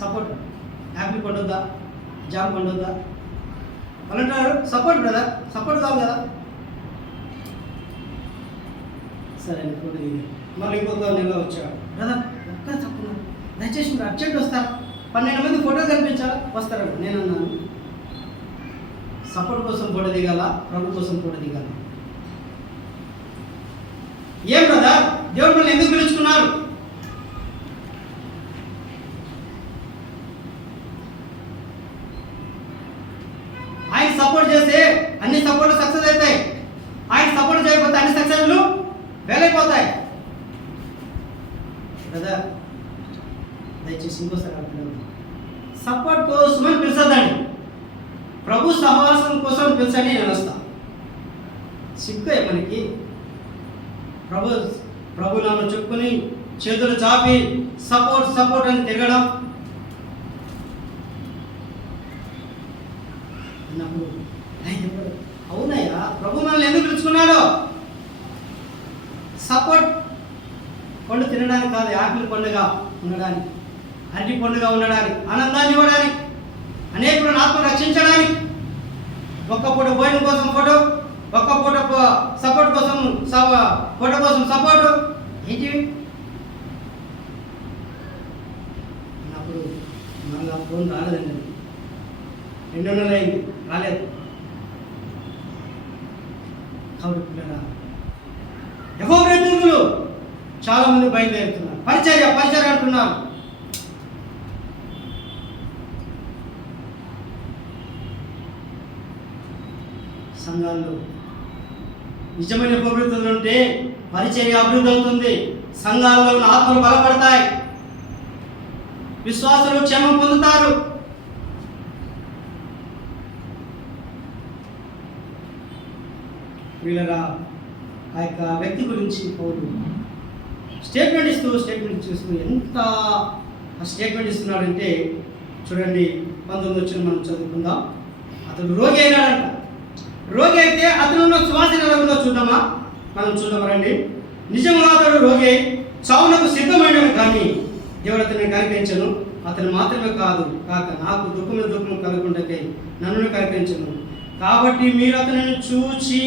సపోర్ట్? యాపిల్ పండుద్దా, జామ్ పండుద్దా? వాళ్ళు అంటారు సపోర్ట్ బ్రదర్, సపోర్ట్ కావాలి కదా. సరే ఫోటో దిగా. మళ్ళీ ఇంకొక నెల వచ్చాడు, బ్రదర్ ఒక్కరు తప్పున్నారు, దయచేసి మీరు అర్జెంట్ వస్తారు, 12 మంది ఫోటో కనిపించాలా, వస్తారండి. నేను అన్నాను, సపోర్ట్ కోసం ఫోటో దిగాల, ప్రభు కోసం ఫోటో దిగాల? ఏం బ్రదర్, దేవుడు మళ్ళీ ఎందుకు పిలుచుకున్నారు? ఆయన సపోర్ట్ చేస్తే అన్ని సపోర్ట్లు సక్సెస్ అవుతాయి, ఆయన సపోర్ట్ చేయకపోతే అన్ని సక్సెస్లు వేలైపోతాయి. బ్రదర్ దయచేసి ఇంకోసారి అంటున్నాను, సపోర్ట్ కోసమని పిలిచదండి, ప్రభు సహవాసం కోసం పిలిచండి, నేను వస్తాను. సిగ్గు మనకి ప్రభు నామం చెప్పుకొని చేతులు చాపి సపోర్ట్ అని తిరగడం అన్నప్పుడు అవునయ్యా, ప్రభు మనల్ని ఎందుకు పిలుచుకున్నాడు? సపోర్ట్ పండు తినడానికి కాదు, యాపిల్ పండుగ ఉండడానికి, అరటి పండుగ ఉండడానికి, ఆనందాన్ని ఇవ్వడానికి, అనేకులను ఆత్మ రక్షించడానికి. ఒక్క పూట భోజనం కోసం ఫోటో, ఒక్క పూట సపోర్ట్ కోసం ఫోటో కోసం సపోర్ట్ ఏంటి అన్నప్పుడు మళ్ళీ ఫోన్ రాలేదండి, 2 నెలలు అయింది, రాలేదు. కాబట్టి పిల్లరా, యెహోవా చాలా మంది బయలుదేరుతున్నారు, పరిచర్య అంటున్నారు. సంఘాల్లో నిజమైన అభివృద్ధులు ఉంటే పరిచర్య అభివృద్ధి అవుతుంది, సంఘాల్లో ఉన్న ఆత్మలు బలపడతాయి, విశ్వాసులు క్షేమం పొందుతారు. వీళ్ళరా ఆ యొక్క వ్యక్తి గురించి పౌలు స్టేట్మెంట్ ఇస్తూ ఎంత స్టేట్మెంట్ ఇస్తున్నాడంటే చూడండి, 19 మనం చదువుకుందాం. అతడు రోగి అయినాడంట. రోగి అయితే అతను ఉన్న సువాసన ఎలా ఉందో చూద్దామా? మనం చూద్దాం రండి. నిజంగా అతడు రోగి చావునకు సిద్ధమైనను, కానీ దేవుడు అతన్ని కనిపించను. అతను మాత్రమే కాక నాకు దుఃఖము కలుగుండకై నన్ను కనిపించను. కాబట్టి మీరు అతనిని చూచి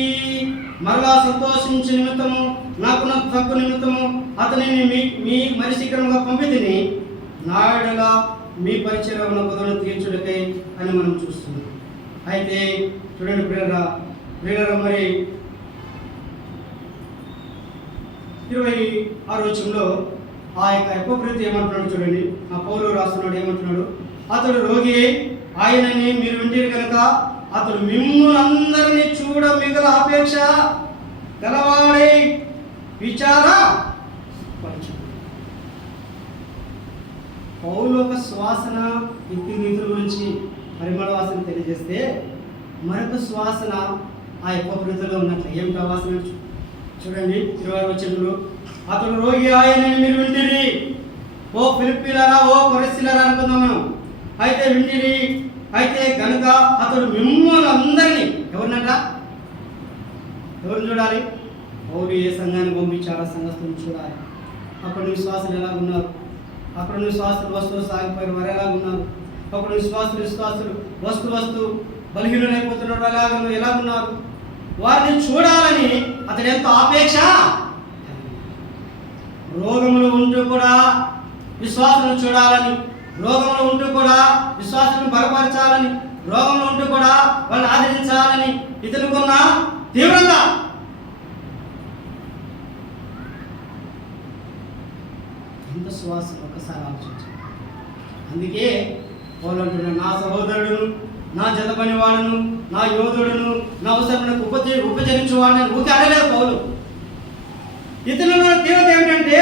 మరలా సంతోషించే నిమిత్తము, నాకున్న తక్కువ నిమిత్తము అతనిని మీ మరి శీఘ్రంగా పంపితిని, నాయుడులా మీ పరిచయం ఉన్న పదవులను తీర్చుడకై అని మనం చూస్తున్నాం. అయితే చూడండి ప్రియరా, మరి 26వ వచనంలో ఆ యొక్క ఎపోక్రతి ఏమంటున్నాడు చూడండి. ఆ పౌలు రాస్తున్నాడు, ఏమంటున్నాడు? అతడు రోగి ఆయనని మీరు వింటారు కనుక అతడు మిమ్మును అందరినీ చూడ మిగల అపేక్ష గలవాడై విచారపరచు. పౌలు ఒక సువాసన నీతుల గురించి పరిమళ వాసన తెలియజేస్తే, మరొక సువాసన ఆ ఎపోక్రతిలో ఉన్నట్లు. ఏమిటా వాసన చూడండి. 26వ వచనంలో అతడు రోగి ఆయనని మీరు వింటిరి. ఓ ఫిలిప్పీలరా, ఓ కొరెస్సీలరా అనుకుందాం మనం. అయితే వింటిరి, అయితే కనుక అతడు మిమ్మల్ని అందరినీ ఎవరినట, ఎవరిని చూడాలి? పౌలు ఏ సంఘాన్ని పంపించాడో సంఘస్థుని చూడాలి. అప్పుడు విశ్వాసులు ఎలా ఉన్నారు? అప్పుడు విశ్వాసులు వస్తువులు సాగిపోయిన వారు ఎలా ఉన్నారు? అప్పుడు విశ్వాసులు వస్తు బలహీనులైపోతున్నారు ఎలా ఉన్నారు? వారిని చూడాలని అతడు ఎంతో ఆపేక్ష. రోగములు ఉంటూ కూడా విశ్వాసులను చూడాలని, రోగంలో ఉంటూ కూడా విశ్వాసాలను బలపరచాలని, రోగంలో ఉంటూ కూడా వాళ్ళని ఆదరించాలని ఇతనుకున్న తీవ్రంగా. ఎంత సువాసన ఒక్కసారి ఆలోచించాలి. అందుకే పౌలు అంటున్నాడు, నా సహోదరుడును, నా జతపనివాడును, నా యోధుడును, నా అవసరమునకు ఉపచరించువాడని ఊరికి అనలేదు పౌలు. ఇతరుల తీవ్రత ఏమిటంటే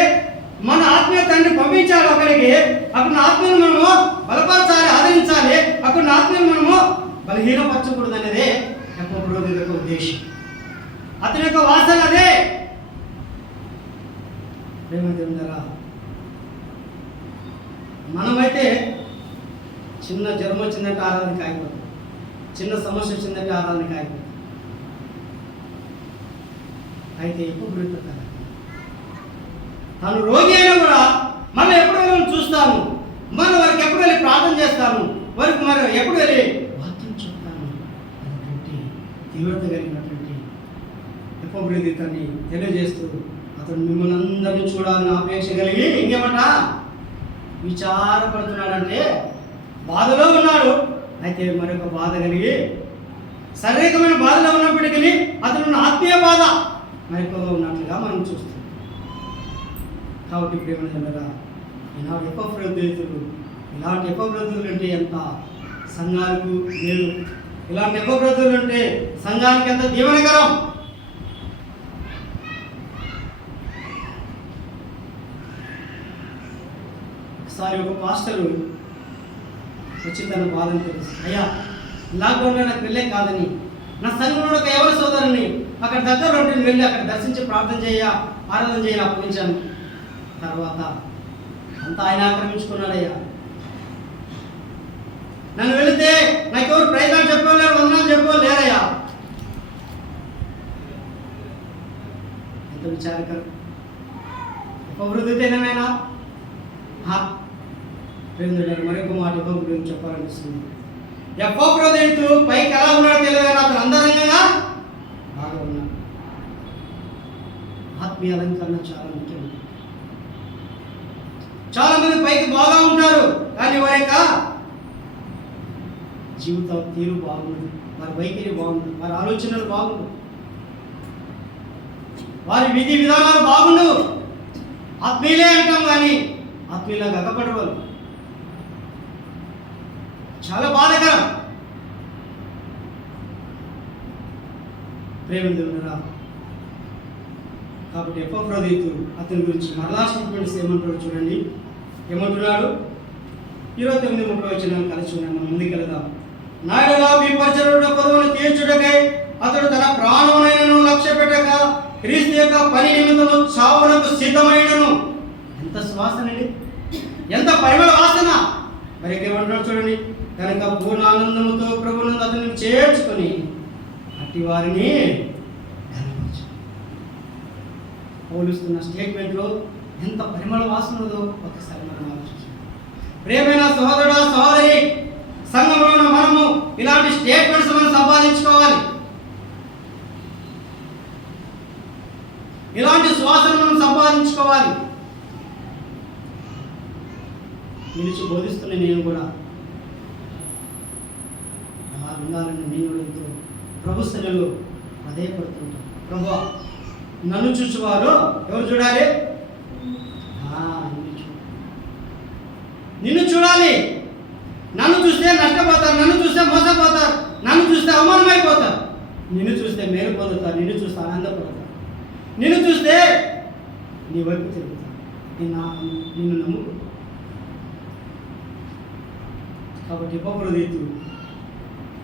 మన ఆత్మీయ తండ్రి పంపించాలి అక్కడికి. అక్కడ ఆత్మీయులు మనము బలపరచాలి, ఆదరించాలి. అక్కడ ఆత్మీయులు మనము బలహీనపరచకూడదు అనేదే ఎప్పటి యొక్క ఉద్దేశం. అతని యొక్క వాసన అదే. ప్రేమదేవులారా, మనమైతే చిన్న జ్వరం వచ్చిందంటే ఆరాధనకి ఆగిపోతాం, చిన్న సమస్య వచ్చిందంటే ఆరాధనకి ఆగిపోతాం. అయితే ఎప్పుడు తను రోగి అయినా కూడా మనం ఎప్పుడు వెళ్ళి చూస్తాను, మనం వారికి ఎప్పుడు వెళ్ళి ప్రార్థన చేస్తాను, వారికి మరి ఎప్పుడు వెళ్ళి వాక్యం చెప్తాను అనేటువంటి తీవ్రత కలిగినటువంటి ఎప్పటి తన్ని తెలియజేస్తూ అతను మిమ్మల్ని అందరినీ చూడాలని ఆపేక్ష కలిగి ఇంకేమట విచారపడుతున్నాడంటే బాధలో ఉన్నాడు. అయితే మరొక బాధ కలిగి శారీరకమైన బాధలో ఉన్నప్పటికీ అతను ఆత్మీయ బాధ మరికొగా ఉన్నట్లుగా మనం చూస్తాం. కాబట్టి ప్రేమగా ఈనాడు ఎపఫ్రోదితులు, ఇలాంటి ఎపఫ్రోదితులు అంటే ఎంత సంఘాలకు మేలు, ఇలాంటి ఎపఫ్రోదితులు అంటే సంఘానికి ఎంత దీవెనకరం. ఒకసారి ఒక పాస్టరు వచ్చి తన బాధను తెలుసు, అయ్యా లాక్డౌన్లో నాకు వెళ్ళే కాదని, నా సంఘంలో ఒక ఎవరి సోదరుని అక్కడ దగ్గర ఉంటే వెళ్ళి అక్కడ దర్శించి ప్రార్థన ఆరాధన చేయాలి అప్పగించాను. తర్వాత అంతా ఆయన ఆక్రమించుకున్నాడయ్యా. నన్ను వెళితే నాకెవరు ప్రైజ్లాలు చెప్పలేరు, వందనాలు చెప్పలేరయ్యా. ఎంత విచారకరం. ఉపవృద్ధితేనేమైనా మరొక మాట ఉపవృద్ధి చెప్పాలనిపిస్తుంది. ఎప్పప్రోదితు పైకి ఎలా ఉన్నాడో తెలియదు, అతను అంతరంగంగా బాగా ఉన్నాడు. ఆత్మీయ అలంకరణ చాలా ముఖ్యం. చాలా మంది పైకి బాగా ఉంటారు, కానీ వారి యొక్క జీవిత తీరు బాగుంది, వారి వైఖరి బాగుంది, వారి ఆలోచనలు బాగుండు, వారి విధి విధానాలు బాగుండవు. ఆత్మీయులే అంటాం కానీ ఆత్మీయులాగా అగపడవారు. చాలా బాధకరం. ప్రేమించున్నారా? కాబట్టి ఎపఫ్రోదితు అతని గురించి మరలా స్టేట్మెంట్స్ ఏమంటారు చూడండి. ఏమంటున్నాడు? 29-30 వచనాలు కలిసి ఉన్నాయి. మనం ముందుకు వెళదాం. నాయనలా మీ పరిచర్య పదవును తీర్చుటకై అతడు తన ప్రాణమునైనను లక్ష్య పెట్టక క్రీస్తు యొక్క పని నిమిత్తము చావునకు సిద్ధమైనను. ఎంత సువాసనండి, ఎంత పరిమళ వాసన. మరి ఏమంటున్నాడు చూడండి. కనుక పూర్ణ ఆనందముతో ప్రభువునందు అతన్ని చేర్చుకొని అట్టి వారిని పోలుస్తున్న స్టేట్మెంట్లో ఎంత పరిమళ వాసన ఉందో ఒకసారి మనం ఆలోచించాలి. ప్రియమైన సహోదరుడా, సహోదరి, సంఘంలో ఉన్న మనము ఇలాంటి స్టేట్మెంట్స్ మనం సంపాదించుకోవాలి. ఇలాంటి సువాసన మనం సంపాదించుకోవాలి. నిలిచి బోధిస్తున్న నేను కూడా అలా ఉండాలని నేను ఎంతో ప్రభు స్థలంలో అదే పడుతుంటాను. ప్రభు నన్ను చూసేవారు ఎవరు చూడాలి? నిన్ను చూడాలి. నన్ను చూస్తే నష్టపోతారు, నన్ను చూస్తే మోసపోతారు, నన్ను చూస్తే అవమానమైపోతారు. నిన్ను చూస్తే మేలు పొందుతారు, నిన్ను చూస్తే ఆనందపడతారు, నిన్ను చూస్తే నీ వైపు తిరుగుతారు, నిన్ను నమ్ముకుంటారు. కాబట్టి ఎపఫ్రోదితు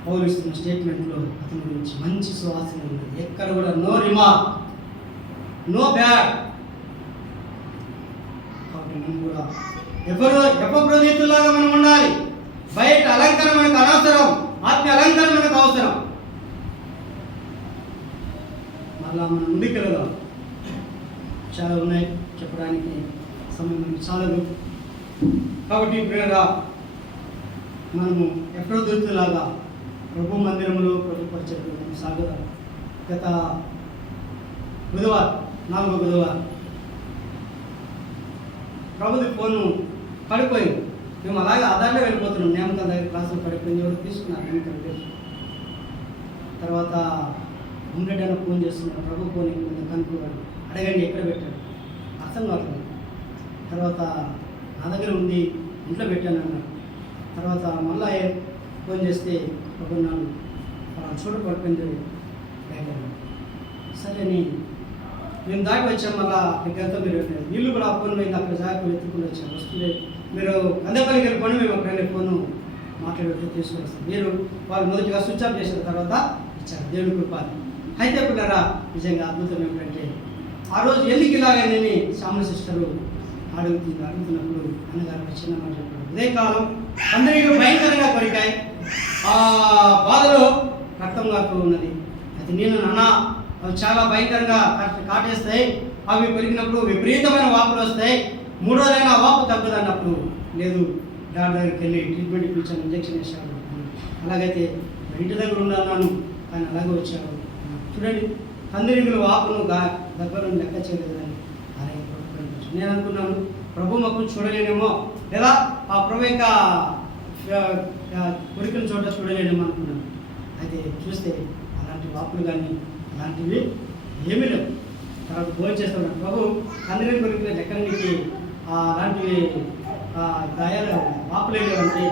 పౌలుస్తున్న స్టేట్మెంట్లో అతని గురించి మంచి సువాసన ఉంది. ఎక్కడ కూడా నో రిమార్క్, నో బ్యాడ్. కాబట్టి మనం కూడా ఎపఫ్రోదితులాగా మనం ఉండాలి. బయట అలంకరణ మనకు అనవసరం, ఆత్మీయ అలంకరణ మనకు అవసరం. మళ్ళా మనం ముందుకు వెళదాం. చాలా ఉన్నాయి చెప్పడానికి, సమయం మనకి చాలదు. కాబట్టి ప్రియరా, మనము ఎపఫ్రోదితులాగా ప్రభు మందిరంలో ప్రభు పరిచయం సాగుదాం. గత బుధవారం, 4వ బుధవారం ప్రభుది ఫోను పడిపోయింది. మేము అలాగే ఆధార్లో వెళ్ళిపోతున్నాం. నియామకాల దగ్గర క్లాసులు పడిపోయింది, ఎవరు తీసుకున్నారు నియామకాలు. తర్వాత అమ్మరెడ్డి అన్న ఫోన్ చేస్తున్నాడు, ప్రభు ఫోన్ కనుక్కోవాలి, అడగండి ఎక్కడ పెట్టాడు, అర్థం కావట్లేదు. తర్వాత నా దగ్గర ఉంది, ఇంట్లో పెట్టాను అన్నాడు. తర్వాత మళ్ళీ ఫోన్ చేస్తే ఒకన్నాను చోట పడుకుంది సరే మేము దాటి వచ్చాం. మళ్ళీ ఇక్కడంతా మీరు ఇల్లు కూడా ఫోన్ పోయింది, అక్కడ జాగ్రత్త ఎత్తుకుని వచ్చాము. వస్తుంటే మీరు అందపల్లికి వెళ్ళిపోయి మేము అక్కడ ఫోను మాట్లాడి తీసుకుని వస్తాం. మీరు వాళ్ళు మొదటిగా స్విచ్ ఆఫ్ చేసిన తర్వాత ఇచ్చారు, దేవుని కృప. అయితే పిల్లరా నిజంగా అద్భుతం ఏమిటంటే ఆ రోజు ఎందుకు ఇలాగని శ్యామల సిస్టరు అడుగుతున్నప్పుడు అన్నగారు చిన్న మాట చెప్పాడు. ఉదయకాలం అందరికీ భయంకరంగా కొరికాయి, ఆ బాధలో రక్తం కాకు ఉన్నది. అయితే నేను నాన్న అవి చాలా భయంకరంగా కాటేస్తాయి, అవి పెరిగినప్పుడు విపరీతమైన వాపులు వస్తాయి, 3 రోజులైనా ఆ వాపు తగ్గదు అన్నప్పుడు లేదు డాక్టర్ దగ్గరికి వెళ్ళి ట్రీట్మెంట్ ఇప్పించాను, ఇంజక్షన్ వేసాను. అలాగైతే ఇంటి దగ్గర ఉన్నాను కానీ అలాగే వచ్చాను. చూడండి కందిరీగులు వాపును దగ్గర లెక్క చేయలేదని అలాగే ప్రభు. నేను అనుకున్నాను ప్రభు మాకు చూడలేనేమో, లేదా ఆ ప్రభు యొక్క కొరికిన చోట చూడలేనేమో అనుకున్నాను. అయితే చూస్తే అలాంటి వాపులు కానీ అలాంటివి ఏమీ లేవు. తర్వాత భోజనం చేస్తున్నాను ప్రభు కందిరీలు కొరికిన లెక్కలకి అలాంటివి గాయాలు వాపులు లేవంటే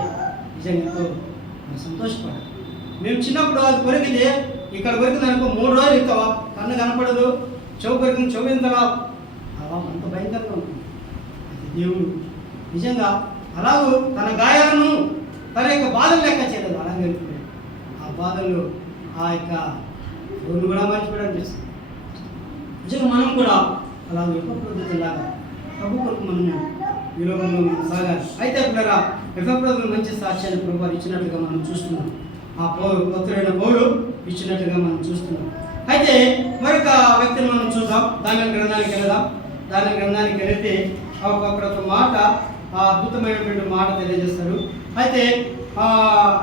నిజంగా ఎంతో సంతోషపడ్డాను. మేము చిన్నప్పుడు అది కొరికితే ఇక్కడ కొరికింది అనుకో 3 రోజులు ఇంకా కన్ను కనపడదు, చెవు కొరికింది చెవు ఇంతలా అంత భయంకరంగా ఉంటుంది. అయితే దేవుడు నిజంగా అలాగూ తన గాయాలను తన యొక్క బాధలు లెక్క చేయలేదు, అలాగే వెళ్ళిపోయాడు. ఆ బాధలు ఆ యొక్క దేవుని కూడా మర్చిపోవడం చేస్తుంది. నిజంగా మనం కూడా అలాగే ఎప్పటిలాగా ప్రభు కొరకు మనము ఈ లోకంలో సాగాలి. అయితే పిల్లరా ఎఫ్ఎఫ్రోలు మంచి సాక్ష్యాన్ని ప్రభు ఇచ్చినట్లుగా మనం చూస్తున్నాం, ఆ భక్తుడైన పౌలు ఇచ్చినట్లుగా మనం చూస్తున్నాం. అయితే మరొక వ్యక్తిని మనం చూద్దాం, దానియలు గ్రంథానికి వెళదాం. దానియలు గ్రంథానికి వెళితే అక్కడ ఒక మాట, ఆ అద్భుతమైనటువంటి మాట తెలియజేస్తారు. అయితే ఆ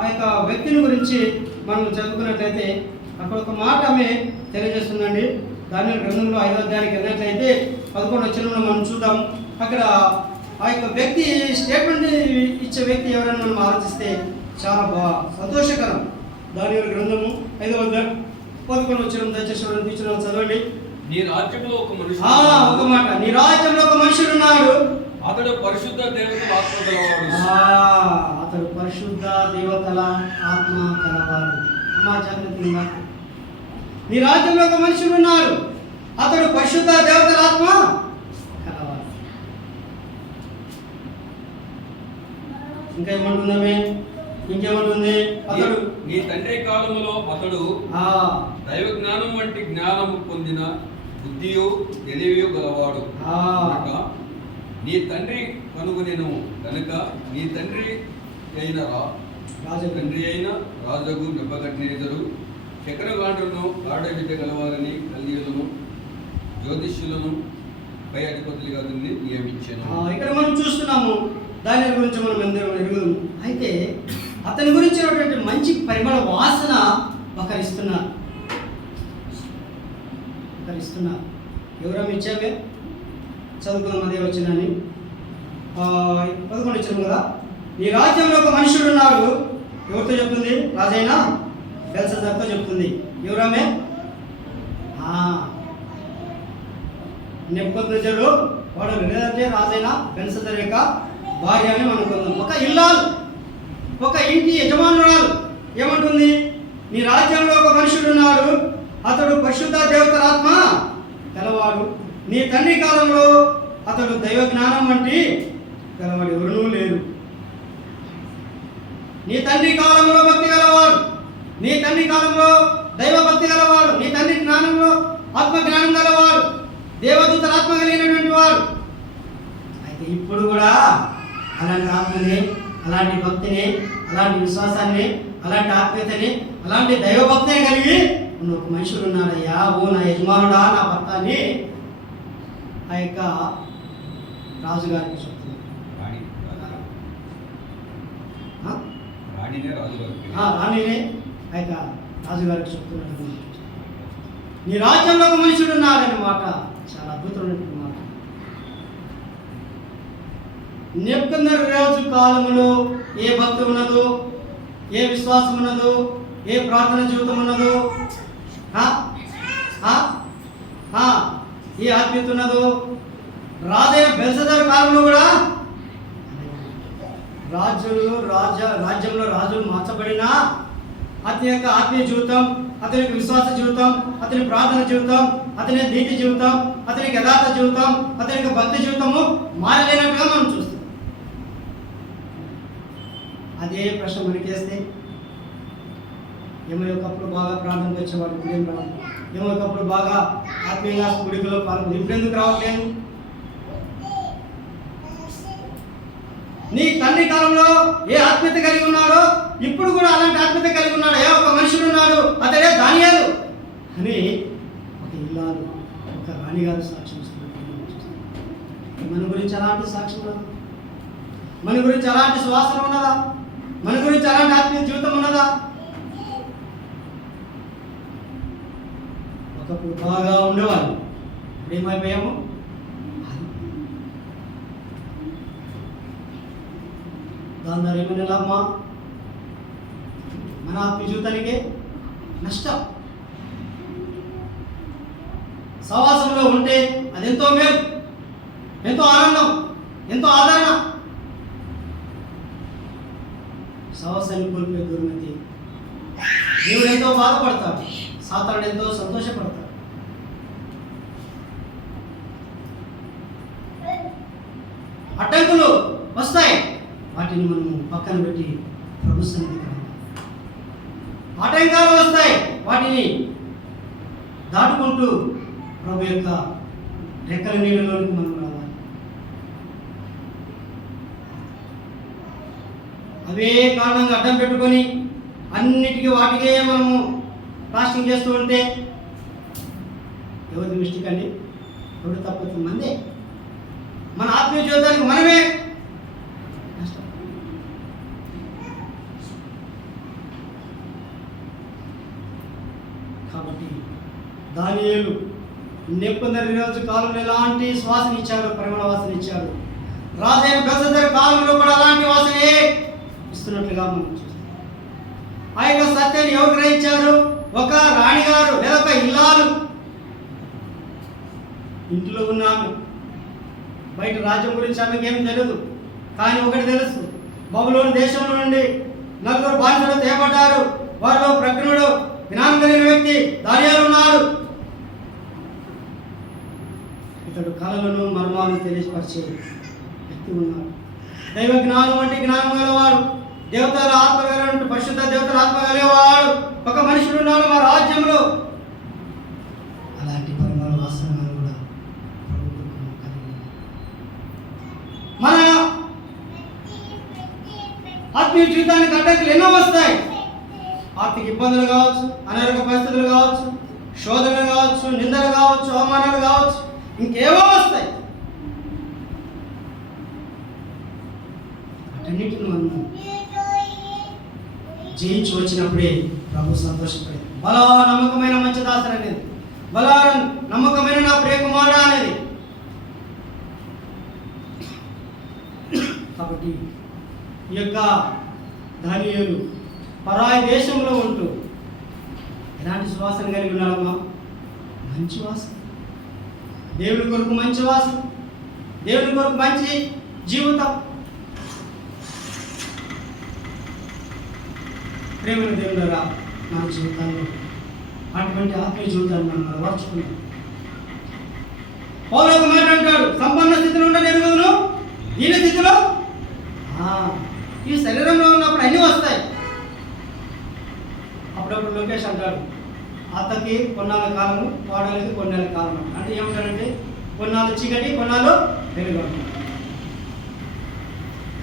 యొక్క వ్యక్తిని గురించి మనం చదువుకున్నట్లయితే అక్కడ ఒక మాట ఆమె తెలియజేస్తుందండి. దానియలు గ్రంథంలో 5వ అధ్యాయానికి వెళ్ళినట్లయితే 11వ వచనంలో మనం చూద్దాం. అక్కడ ఆ యొక్క వ్యక్తి స్టేట్మెంట్ ఇచ్చే వ్యక్తి ఎవరైనా మనం ఆలోచిస్తే చాలా సంతోషకరం. దానియలు గ్రంథము 5వ అధ్యాయం 11వ వచనం దయచేసి చదవండి. నీ రాజ్యంలో ఒక మనుషుడు, ఒక మాట, నీ రాజ్యంలో ఒక మనుషుడు ఉన్నాడు, అతడు పరిశుద్ధ దేవతల ఆత్మ కలవాడు. అతడు పరిశుద్ధ దేవతల ఆత్మ కలవాడు. అమ్మా జాగ్రత్తగా, నీ రాజ్యంలో ఒక మనుషుడు ఉన్నాడు, అతడు పరిశుద్ధ దేవతల ఆత్మ కలవాడు. ఇంకేమంటుందమే, ఇంకేమంటుంది? అతడు నీ తండ్రి కాలములో అతడు దైవ జ్ఞానం వంటి జ్ఞానము పొందిన బుద్ధియు తెలివియు గలవాడు. నీ తండ్రి కనుగొనెను కనుక నీ తండ్రి అయిన రాజగు నెబుకద్నెజరు చక్రగాండ్రులను ఆడ విద్య గలవారని కల్దీయులను జ్యోతిష్యులను పై అధిపతులుగా నియమించాను. ఇక్కడ మనం చూస్తున్నాము, దాని గురించి మనం అందరం ఎరుగుదాము. అయితే అతని గురించినటువంటి మంచి పరిమళ వాసన ఒకరిస్తున్నారు. ఎవరో ఇచ్చామే చదువుకుందాం, అదే వచ్చిందని 11 వచ్చినాం కదా. ఈ రాజ్యంలో ఒక మనుషుడు ఉన్నాడు, ఎవరితో చెప్తుంది? రాజైనా బెల్షస్సరుతో చెప్తుంది. ఎవరామే? నెబుకద్నెజరు వాడు, లేదంటే రాజైన బెల్షస్సరు యొక్క భార్య అని అనుకుందాం. ఒక ఇల్లాలు, ఒక ఇంటి యజమానురాలు ఏమంటుంది? నీ రాజ్యంలో ఒక మనుషుడు ఉన్నాడు, అతడు పరిశుద్ధ దేవతల ఆత్మ గలవాడు. నీ తండ్రి కాలంలో అతడు దైవ జ్ఞానం వంటి గలవాడు ఎవరునూ లేరు. నీ తండ్రి కాలంలో భక్తి గలవాడు, నీ తండ్రి కాలంలో దైవ భక్తి గలవాడు, నీ తండ్రి జ్ఞానంలో ఆత్మ జ్ఞానం గలవాడు, దేవదూతల ఆత్మ కలిగినటువంటి వాడు. అయితే ఇప్పుడు కూడా అలాంటి ఆత్మని, అలాంటి భక్తిని, అలాంటి విశ్వాసాన్ని, అలాంటి ఆత్మీయతని, అలాంటి దైవభక్తిని కలిగి ఉన్న ఒక మనుషుడు ఉన్నాడయ్యా. ఓ నా యజమానుడా, నా భర్త అని ఆ యొక్క రాజుగారికి చెప్తుంది. రాణినే ఆ యొక్క రాజుగారికి చెప్తున్నట్టు, నీ రాజ్యంలో ఒక మనుషుడు ఉన్నాడనే మాట చాలా అద్భుతమైనటువంటి మాట. నెబుకద్నెజరు కాలములో ఏ భక్తి ఉన్నదో, ఏ విశ్వాసం ఉన్నదో, ఏ ప్రార్థన జీవితం ఉన్నదో, ఏ ఆత్మీయత ఉన్నదో రాజైన బెల్షస్సరు కాలంలో కూడా రాజ్యంలో రాజులు మార్చబడినా అతని యొక్క ఆత్మీయ జీవితం, అతని యొక్క విశ్వాస జీవితం, అతని ప్రార్థన జీవితం, అతని నీతి జీవితం, అతనికి యథార్థ జీవితం, అతని యొక్క భక్తి జీవితము మారలేనట్టుగా మనం చూస్తాం. అదే ప్రశ్న మనకేస్తే ఏమో ఒకప్పుడు బాగా ప్రార్థనకు వచ్చేవాడు, ఇప్పుడు ఏం రాదు. ఏమో ఒకప్పుడు బాగా ఆత్మీయంగా గుడికలో పాల్గొని ఇప్పుడు ఎందుకు రావట్లేదు? నీ తండ్రి కాలంలో ఏ ఆత్మీయత కలిగి ఉన్నాడో ఇప్పుడు కూడా అలాంటి ఆత్మీయత కలిగి ఉన్నాడు. ఏ ఒక మనుషుడు ఉన్నాడు, అతడే దానియేలు అని ఒక ఇల్లాలు, ఒక రాణిగారు సాక్ష్యం ఇస్తున్నారు. మన గురించి అలాంటి సాక్ష్యం ఉన్నదా? మన గురించి అలాంటి సువాసన ఉన్నదా? మన గురించి అలాంటి ఆత్మీయ జీవితం ఉన్నదా? ఒకప్పుడు బాగా ఉండేవాళ్ళు, ఇప్పుడు ఏమైపోయాము? దాని ద్వారా ఏమైనా లాభమా? మన ఆత్మీయ జీవితానికి నష్టం. సహవాసంలో ఉంటే అది ఎంతో మేలు, ఎంతో ఆనందం, ఎంతో ఆదరణ. సహవాసాన్ని కోల్పోయే దూరమైతే దేవుడు ఎంతో బాధపడతాడు, సాతానుడు ఎంతో సంతోషపడతాడు. అడ్డంకులు వస్తాయి, వాటిని మనము పక్కన పెట్టి ప్రభు సన్నిధికి రావాలి. ఆటంకాలు వస్తాయి, వాటిని దాటుకుంటూ ప్రభు యొక్క రెక్కల నీళ్ళలోనికి మనం రావాలి. అవే కారణంగా అడ్డం పెట్టుకొని అన్నిటికీ వాటికే మనము ఫాస్టింగ్ చేస్తూ ఉంటే ఎవరి మిస్టేక్ అండి? ఎవరు తప్పుతుంది? మందే. మన ఆత్మీయ జీవితానికి మనమే నష్టం. కాబట్టి దానియేలు నెప్పుందరి రోజు కాలంలో ఎలాంటి శ్వాసన ఇచ్చాడు, పరిమళ వాసన ఇచ్చాడు. రాజైన బెల్షస్సరు కాలంలో కూడా అలాంటి వాసనే ఇస్తున్నట్లుగా మనం చూస్తాం. ఆ యొక్క సత్యాన్ని ఎవరు గ్రహించారు? ఒక రాణిగారు లేదా ఒక ఇల్లాలు. ఇంట్లో ఉన్నాము, బయట రాజ్యం గురించి ఆమెకి ఏమి తెలియదు. కానీ ఒకటి తెలుసు, బబులోను దేశంలో నుండి 4 బానిసలు తేబడ్డారు. వారిలో ప్రజ్ఞుడు, జ్ఞానం కలిగిన వ్యక్తి దానియేలు ఉన్నాడు. ఇతడు కళలను మర్మాలను తెలియపరిచే వ్యక్తి ఉన్నాడు. దైవ జ్ఞానం అంటే జ్ఞానం గలవాడు, దేవతల ఆత్మ కలిగినటువంటి పరిశుద్ధ దేవతల ఆత్మ కలిగేవాడు ఒక మనుషుడు ఉన్నాడు మా రాజ్యంలో. అలాంటి పరిమళ వాసనలు కూడా మన ఆత్మీయ జీవితానికి అడ్డంకులు ఎన్నో వస్తాయి. ఆర్థిక ఇబ్బందులు కావచ్చు, అనారోగ్య పరిస్థితులు కావచ్చు, శోధనలు కావచ్చు, నిందలు కావచ్చు, అవమానాలు కావచ్చు, ఇంకేవో వస్తాయి. అన్నిటిని మనం జయించి వచ్చినప్పుడే ప్రభు సంతోషపడేది. బలా నమ్మకమైన మంచి దాసుడు అనేది, బలా నమ్మకమైన నా ప్రియకుమారుడు అనేది. కాబట్టి ఈ యొక్క దానియేలు పరాయి దేశంలో ఉంటూ ఎలాంటి సువాసన కలిగి ఉన్నాడమ్మా? మంచి వాసన, దేవుని కొరకు మంచి వాసన, దేవుని కొరకు మంచి జీవితం. ప్రేమను దేవుడారా మన జీవితాల్లో అటువంటి ఆత్మీయ జీవితాన్ని మనం అలవర్చుకున్నాం. పౌలు ఒక మాట అంటాడు, సంపన్న స్థితిలో ఉండే ఎరుగుదును, దీని స్థితిలో ఈ శరీరంలో ఉన్నప్పుడు అన్నీ వస్తాయి. అప్పుడప్పుడు లోకేష్ అంటాడు, అత్తకి కొన్నాళ్ళ కాలము, కోడలికి కొన్నేళ్ళ కాలం. అంటే ఏమంటారంటే కొన్నాళ్ళు చీకటి, కొన్నాళ్ళు వెలుగు.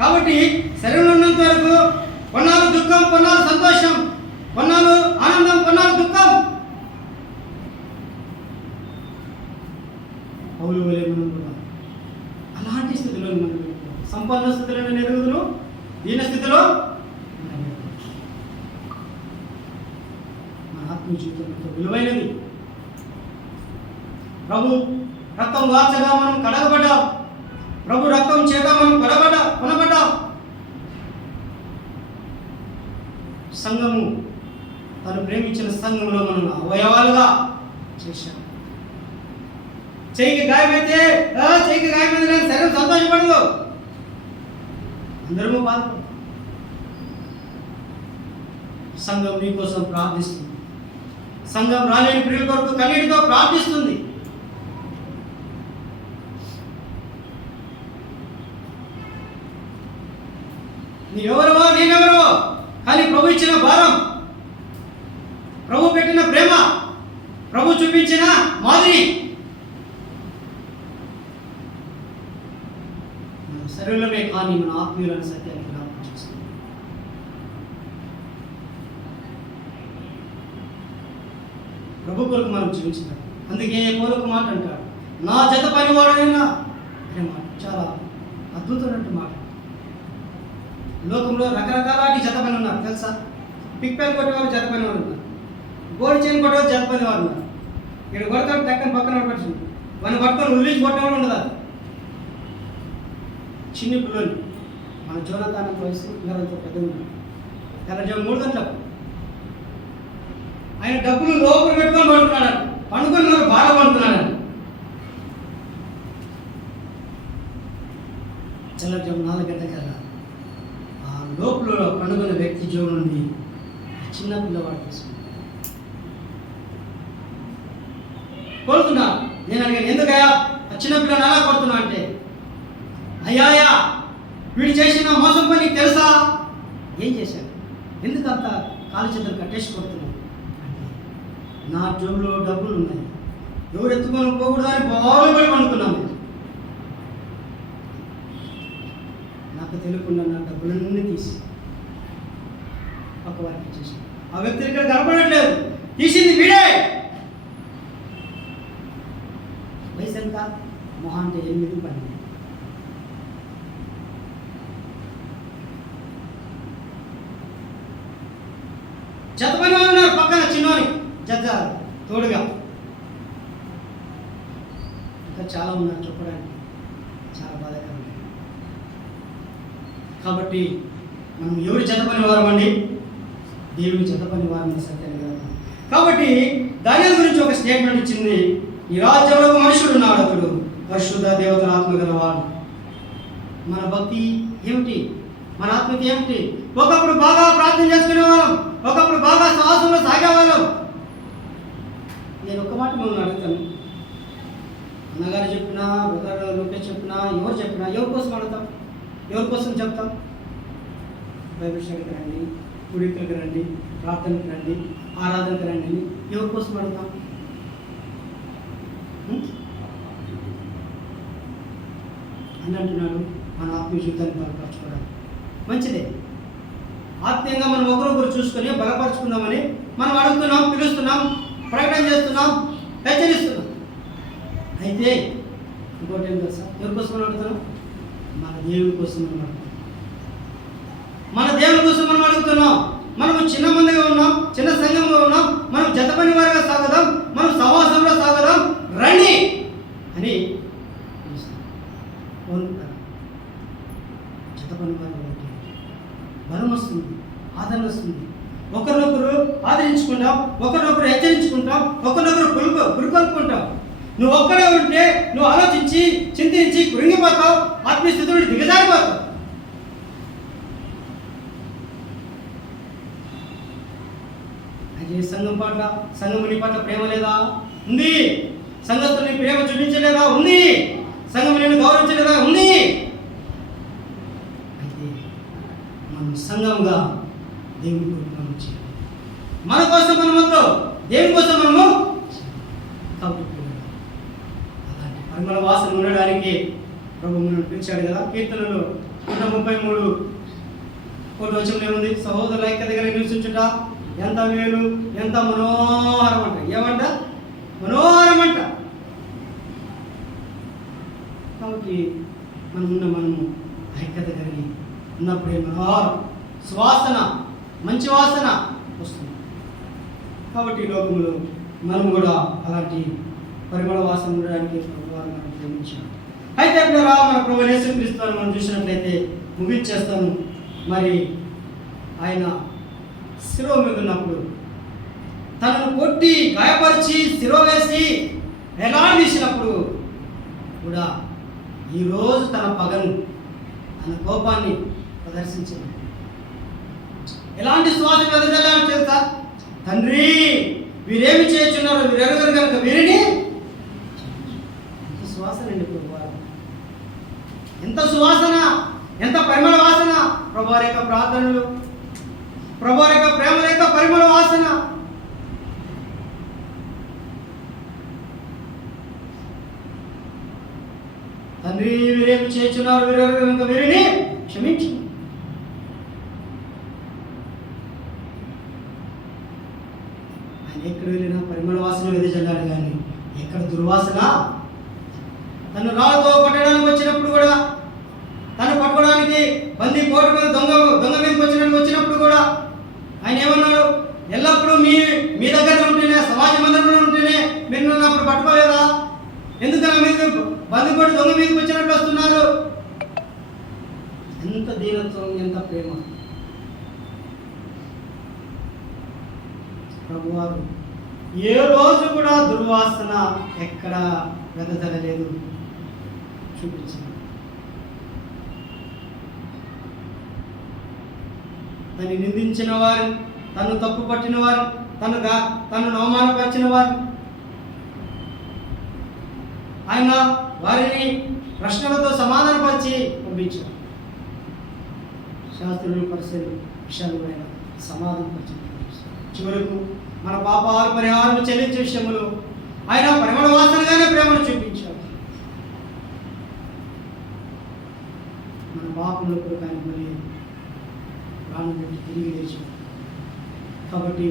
కాబట్టి శరీరంలో ఉన్నంత వరకు కొన్నాళ్ళు దుఃఖం, కొన్నాళ్ళు సంతోషం, కొన్నాళ్ళు ఆనందం, కొన్నాళ్ళు దుఃఖం. పౌలు వలె మనం కూడా అలాంటి స్థితిలో మనం సంపన్న స్థితిలో ఎరుగుదును, దీన స్థితిలో మన ఆత్మీయ జీవితం ఎంతో విలువైనది. ప్రభు రక్తం వార్చగా మనం కడగబడ్డాం, ప్రభు రక్తం చేత మనం కొనబడ్డాం. సంఘము తను ప్రేమించిన సంఘంలో మనం అవయవాలుగా చేశాం. చెయ్యికి గాయమైతే నేను శరీరం సంతోషపడదు, అందరము బాధపడతాం. సంఘం మీకోసం ప్రార్థిస్తుంది. సంఘం రాలేని ప్రియుల కొరకు కన్నీటితో ప్రార్థిస్తుంది. నీవెవరో నేనెవరో, కానీ ప్రభు ఇచ్చిన భారం, ప్రభు పెట్టిన ప్రేమ, ప్రభు చూపించిన మాదిరి మన శరీరమే కానీ మన ఆత్మీయులైన సత్యాన్ని జ్ఞాపకం చేస్తుంది. ప్రభు కొరకు మనం జీవించాలి. అందుకే పౌలు మాట అంటాడు, నా జత పనివాడైనా అనే మాట చాలా అద్భుతమైన మాట. లోకంలో రకరకాల జత పని ఉన్నారు తెలుసా. పిక్ పెన్ కొట్టేవాళ్ళు జత పని వాడు ఉన్నారు, గోడి చేయని కొట్టేవాళ్ళు జత పని వాడు ఉన్నారు. ఇక్కడ కొడతాడు టక్కని పక్కన పడుతుంది, మన పట్టుకొని ఉల్లించి కొట్టడం ఉండదు. అది చిన్న పిల్లలు మన జోనతానం వయసు ఇంకరంతో పెద్దగా ఉన్నారు. తెల్లజాము 3 గంటలకు ఆయన డబ్బులు లోపల పెట్టుకొని పడుతున్నాడు, పండుకొని బాగా పడుతున్నాడు. తెల్లజాము 4 గంటలకల్లా ఆ లోపల పండుగల వ్యక్తి జీవనం నుండి చిన్న పిల్లవాడు తీసుకుంటాడు. కొడుతున్నా నేను అడిగాను, ఎందుకయ్యా ఆ చిన్న పిల్లని అలా కొడుతున్నా అంటే, అయ్యాయా వీడు చేసిన మోసం పని తెలుసా? ఏం చేశాడు, ఎందుకంత కాలు చేతులు కట్టేసి కొడుతున్నాడు అంటే, నా జోబులో డబ్బులు ఉన్నాయి, ఎవరు ఎత్తుకొని పోకూడదని బాగా పడి అనుకున్నాను. నాకు తెలియకుండా నా డబ్బులన్నీ తీసి పక్క వారికి ఇచ్చేసి, ఆ వ్యక్తి ఇక్కడ కనపడట్లేదు, తీసింది వీడే. వయసు ఎంత? మొహం అంటే 8-12. జత పని ఉన్నారు పక్కన చిన్నోని జత తోడుగా. ఇంకా చాలా ఉన్నారు చెప్పడానికి, చాలా బాధాకరం. కాబట్టి మనం ఎవరి జత పని వారమండి? దేవుని జత పని వారని సత్యాన్ని కదా. కాబట్టి దానియేలు గురించి ఒక స్టేట్మెంట్ ఇచ్చింది, ఈ రాజ్యంలో ఒక మనుషుడు ఉన్నాడు, అతడు పరిశుద్ధ దేవతల ఆత్మ గలవాడు. మన భక్తి ఏమిటి? మన ఆత్మీయత ఏమిటి? ఒకప్పుడు బాగా ప్రార్థన చేసుకునే వాళ్ళం, ఒకప్పుడు బాగా శ్వాసంలో సాగేవాళ్ళం. నేను ఒక్క మాట మిమ్మల్ని అడుగుతాను, అన్నగారు చెప్పినా, బ్రదర్ లోకేష్ చెప్పినా, ఎవరు చెప్పినా, ఎవరి కోసం అడుగుతాం? ఎవరి కోసం చెప్తాం? బైబిల్ స్టడీకి రండి, కుడికలకు రండి, ప్రార్థనకి రండి, ఆరాధనకి రండి, ఎవరి కోసం అడుగుతాం? అని అంటున్నాడు, మన ఆత్మీయ జీవితాన్ని బలపరచుకోవడానికి. మంచిదే, ఆత్మీయంగా మనం ఒకరొకరు చూసుకొని బలపరచుకుందామని మనం అడుగుతున్నాం, పిలుస్తున్నాం, ప్రకటన చేస్తున్నాం, హెచ్చరిస్తున్నాం. అయితే ఇంకోటి ఏం తెలుసా? ఎవరి కోసం మనం అడుగుతున్నాం? మన దేవుని కోసం మనం అడుగుతున్నాం. మన దేవుని కోసం మనం అడుగుతున్నాం. మనము చిన్న మందిగా ఉన్నాం, చిన్న సంఘంలో ఉన్నాం, మనం జత పని వారిగా సాగుదాం, మనం సహవాసంలో సాగుదాం రండి అని కోరుకుంటారు. జత పని వారి బలం వస్తుంది, ఆదరణ వస్తుంది. ఒకరినొకరు ఆదరించుకుంటాం, ఒకరినొకరు హెచ్చరించుకుంటాం, ఒకరినొకరు పురుకొల్పుకుంటాం. నువ్వు ఒక్కడే ఉంటే నువ్వు ఆలోచించి చింతించి కృంగిపోతావు, ఆత్మీయ స్థితి నుండి దిగజారిపోతావు. అయితే సంఘం పట్ల, సంఘముని పట్ల ప్రేమ లేదా? ఉంది. సంఘస్థుని ప్రేమ చూపించలేదా? ఉంది. సంఘం నేను గౌరవించలేదా? ఉంది. అయితే మనం సంఘంగా దేవుని కొరకు మనం చేయాలి. మన కోసం మనం వద్దు, దేవుని కోసం మనము కాబట్టి అలాంటి పరిమళ వాసన ఉండడానికి ప్రభు మనం పిలిచాడు కదా. కీర్తనలో 133 వచనంలో ఏముంది? సహోదరుల ఐక్యత దగ్గర నివసించుట ఎంత మేలు, ఎంత మనోహరం అంట. ఏమంట? మనోహరం అంట. కాబట్టి మనము ఐక్యత కలిగి ఉన్నప్పుడే మనోహరం, సువాసన, మంచి వాసన వస్తుంది. కాబట్టి ఈ లోకంలో మనం కూడా అలాంటి పరిమళ వాసన ఉండడానికి ప్రభువారు మనం ప్రేమించాం. అయితే అప్పుడు మన ప్రభు యేసుక్రీస్తుని మనం చూసినట్లయితే ముగించేస్తాము. మరి ఆయన శిలువ మీద ఉన్నప్పుడు తనను కొట్టి గాయపరిచి శిలువ వేసి వేలాడదీసినప్పుడు కూడా ఈరోజు తన పగను, తన కోపాన్ని ప్రదర్శించింది. ఎలాంటి సువాసన వెదజల్లాలో తెలుసా? తండ్రి, వీరేమి చేస్తున్నారు, వీరెరుగురు కనుక వీరిని సువాసన అండి ప్రభువారు. ఎంత సువాసన, ఎంత పరిమళ వాసన! ప్రభువారి యొక్క ప్రార్థనలు, ప్రభువారి యొక్క ప్రేమల యొక్క పరిమళ వాసన. తండ్రి, వీరేమి చేస్తున్నారు, వీరెరుగురు కనుక వీరిని క్షమించు. ఆయన ఎక్కడ వెళ్ళినా పరిమళ వాసన వెదజల్లాడు, కానీ ఎక్కడ దుర్వాసన. తను రాళ్ళతో కొట్టడానికి వచ్చినప్పుడు కూడా, తను పట్టుకోవడానికి బందీ కోట మీద దొంగ మీదకి వచ్చినప్పుడు కూడా ఆయన ఏమన్నాడు? ఎల్లప్పుడూ మీ దగ్గర ఉంటేనే, సమాజ మందిరంలో ఉంటేనే మీరు నన్ను అప్పుడు పట్టుకోలేదా? ఎందుకు నా మీద బందీ కోట దొంగ మీదకి వచ్చినట్టు వస్తున్నారు? ఎంత దీనత్వం, ఎంత ప్రేమ! ప్రభువారు ఏ రోజు కూడా దుర్వాసన ఎక్కడ వెదజల్లలేదు, చూపించారు. తను నిందించిన వారు, తను తప్పు పట్టిన వారు, తను అవమానపరిచిన వారు, ఆయన వారిని ప్రశ్నలతో సమాధానపరిచి పంపించారు. శాస్త్రులు, పరిశీలు విషయాలు ఆయన సమాధానపరిచి చివరకు మన పాపాల పరిహారం చెల్లించే విషయంలో ఆయన పరిమళ వాసనగానే ప్రేమను చూపించాడు. మన పాపముల కొరకు ఆయన మరి ప్రాణం పెట్టి తిరిగి లేచాడు. కాబట్టి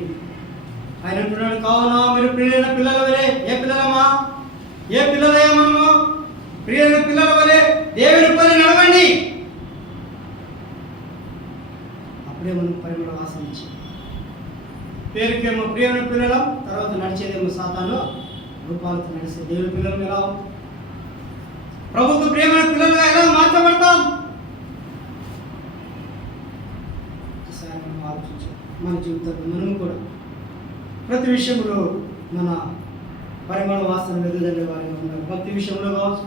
ఆయన అంటున్నాడు, కావున మీరు ప్రియులైన పిల్లల వలె, ఏ పిల్లలమా, ఏ పిల్లలయ్యా మనము, ప్రియులైన పిల్లల వలె దేవుని పని నడవండి. అప్పుడే మనం పరిమళ వాసన ఇచ్చాం. పేరుకేమో ప్రియమైన పిల్లలం, తర్వాత నడిచేదేమో సాతాను రూపాలతో నడిచే దేవుని పిల్లలు ఎలా ప్రభుత్వ ప్రియమైన పిల్లలుగా ఎలా మార్చబడతాం? ఒకసారి మనం ఆలోచించాం. మన జీవితంలో మనం కూడా ప్రతి విషయంలో మన పరిమళ వాసన వెదజల్లే వారిగా ఉన్నారు. భక్తి విషయంలో కావచ్చు,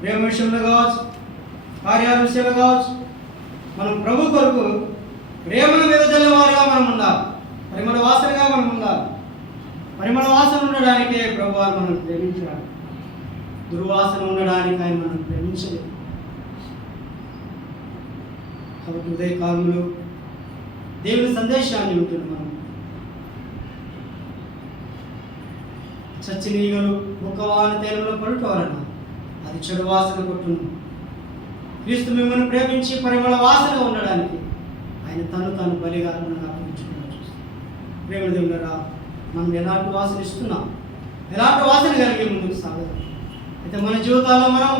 ప్రేమ విషయంలో కావచ్చు, కార్యాల విషయంలో కావచ్చు, మనం ప్రభు కొరకు ప్రేమను వెదజల్లే వారిగా మనం ఉండాలి. పరిమళ వాసనగా మనం ఉండాలి. పరిమళ వాసన ఉండడానికే ప్రభు మనం ప్రేమించాలి. దుర్వాసన ఉండడానికి ఆయన మనం ప్రేమించలేదు. కాబట్టి ఉదయకాలంలో దేవుని సందేశాన్ని ఉంటుంది. మనం చచ్చిన ఈగలు ముక్కవాని తేలంలో పడుకోవాలన్నా అది చెడు వాసన కొట్టును. క్రీస్తు మిమ్మల్ని ప్రేమించి పరిమళ వాసన ఉండడానికి ఆయన తాను బలిగా అర్పించుకున్నాడు. ప్రేమ దేవులరా, మనం ఎలాంటి వాసన ఇస్తున్నాం, ఎలాంటి వాసన కలిగి ముందుకు సాగదు. అయితే మన జీవితాల్లో మనం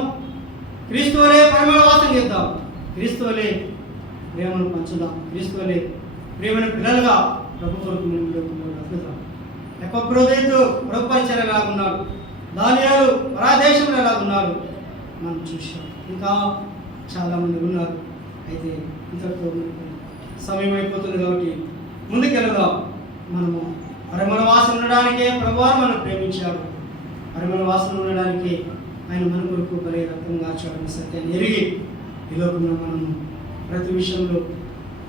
క్రీస్తు వలె పరిమళ వాసన చేద్దాం, క్రీస్తు వలె ప్రేమను పంచుదాం, క్రీస్తు వలె ప్రేమను పిల్లలుగా ప్రభు కొరకు బ్రతుకుదాం. ఎప్పటితో ప్రభు పరిచయం ఎలాగున్నాడు, దానియాలు పరాదేశంలో ఎలాగున్నారు మనం చూసాం. ఇంకా చాలామంది ఉన్నారు. అయితే ఇంతటితో సమయం అయిపోతుంది కాబట్టి ముందుకెళ్దాం. మనము పరిమళ వాసన ఉండడానికే ప్రభువారు మనం ప్రేమించాడు. పరిమళ వాసన ఉండడానికి ఆయన మన కొరకు బలి రక్తం గార్చాడని సత్యాన్ని ఎరిగి ఈ లోకంలో మనము ప్రతి విషయంలో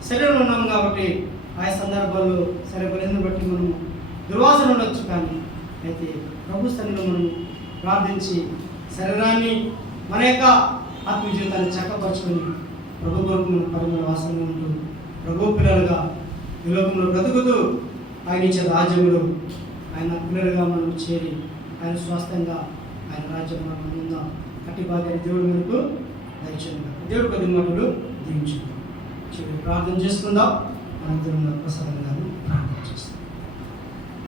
శరీరంలో ఉన్నాం కాబట్టి ఆయా సందర్భాల్లో సరే బలిని బట్టి మనము దుర్వాసన ఉండొచ్చు. కానీ అయితే ప్రభు స్థానంలో మనం ప్రార్థించి శరీరాన్ని మన యొక్క ఆత్మీయ జీవితాన్ని చక్కపరచుకొని ప్రభు కొరకు మన పరిమళ వాసన ఉంటూ ప్రభు పిల్లలుగా ఈ లోకంలో బ్రతుకుతూ ఆయన ఇచ్చే రాజ్యంలో ఆయన పిల్లలుగా మనం చేరి ఆయన స్వాస్థ్యంగా ఆయన రాజ్యంలో మనం ఉందాం. అట్టి భాగ్యాన్ని దేవుడు మనకు దయచేయండి. దేవుడు కొద్ది మాటలు దీవించుకుందాం. ప్రార్థన చేసుకుందాం. మన దేవుడు ప్రసాదంగా ప్రార్థన చేస్తాం.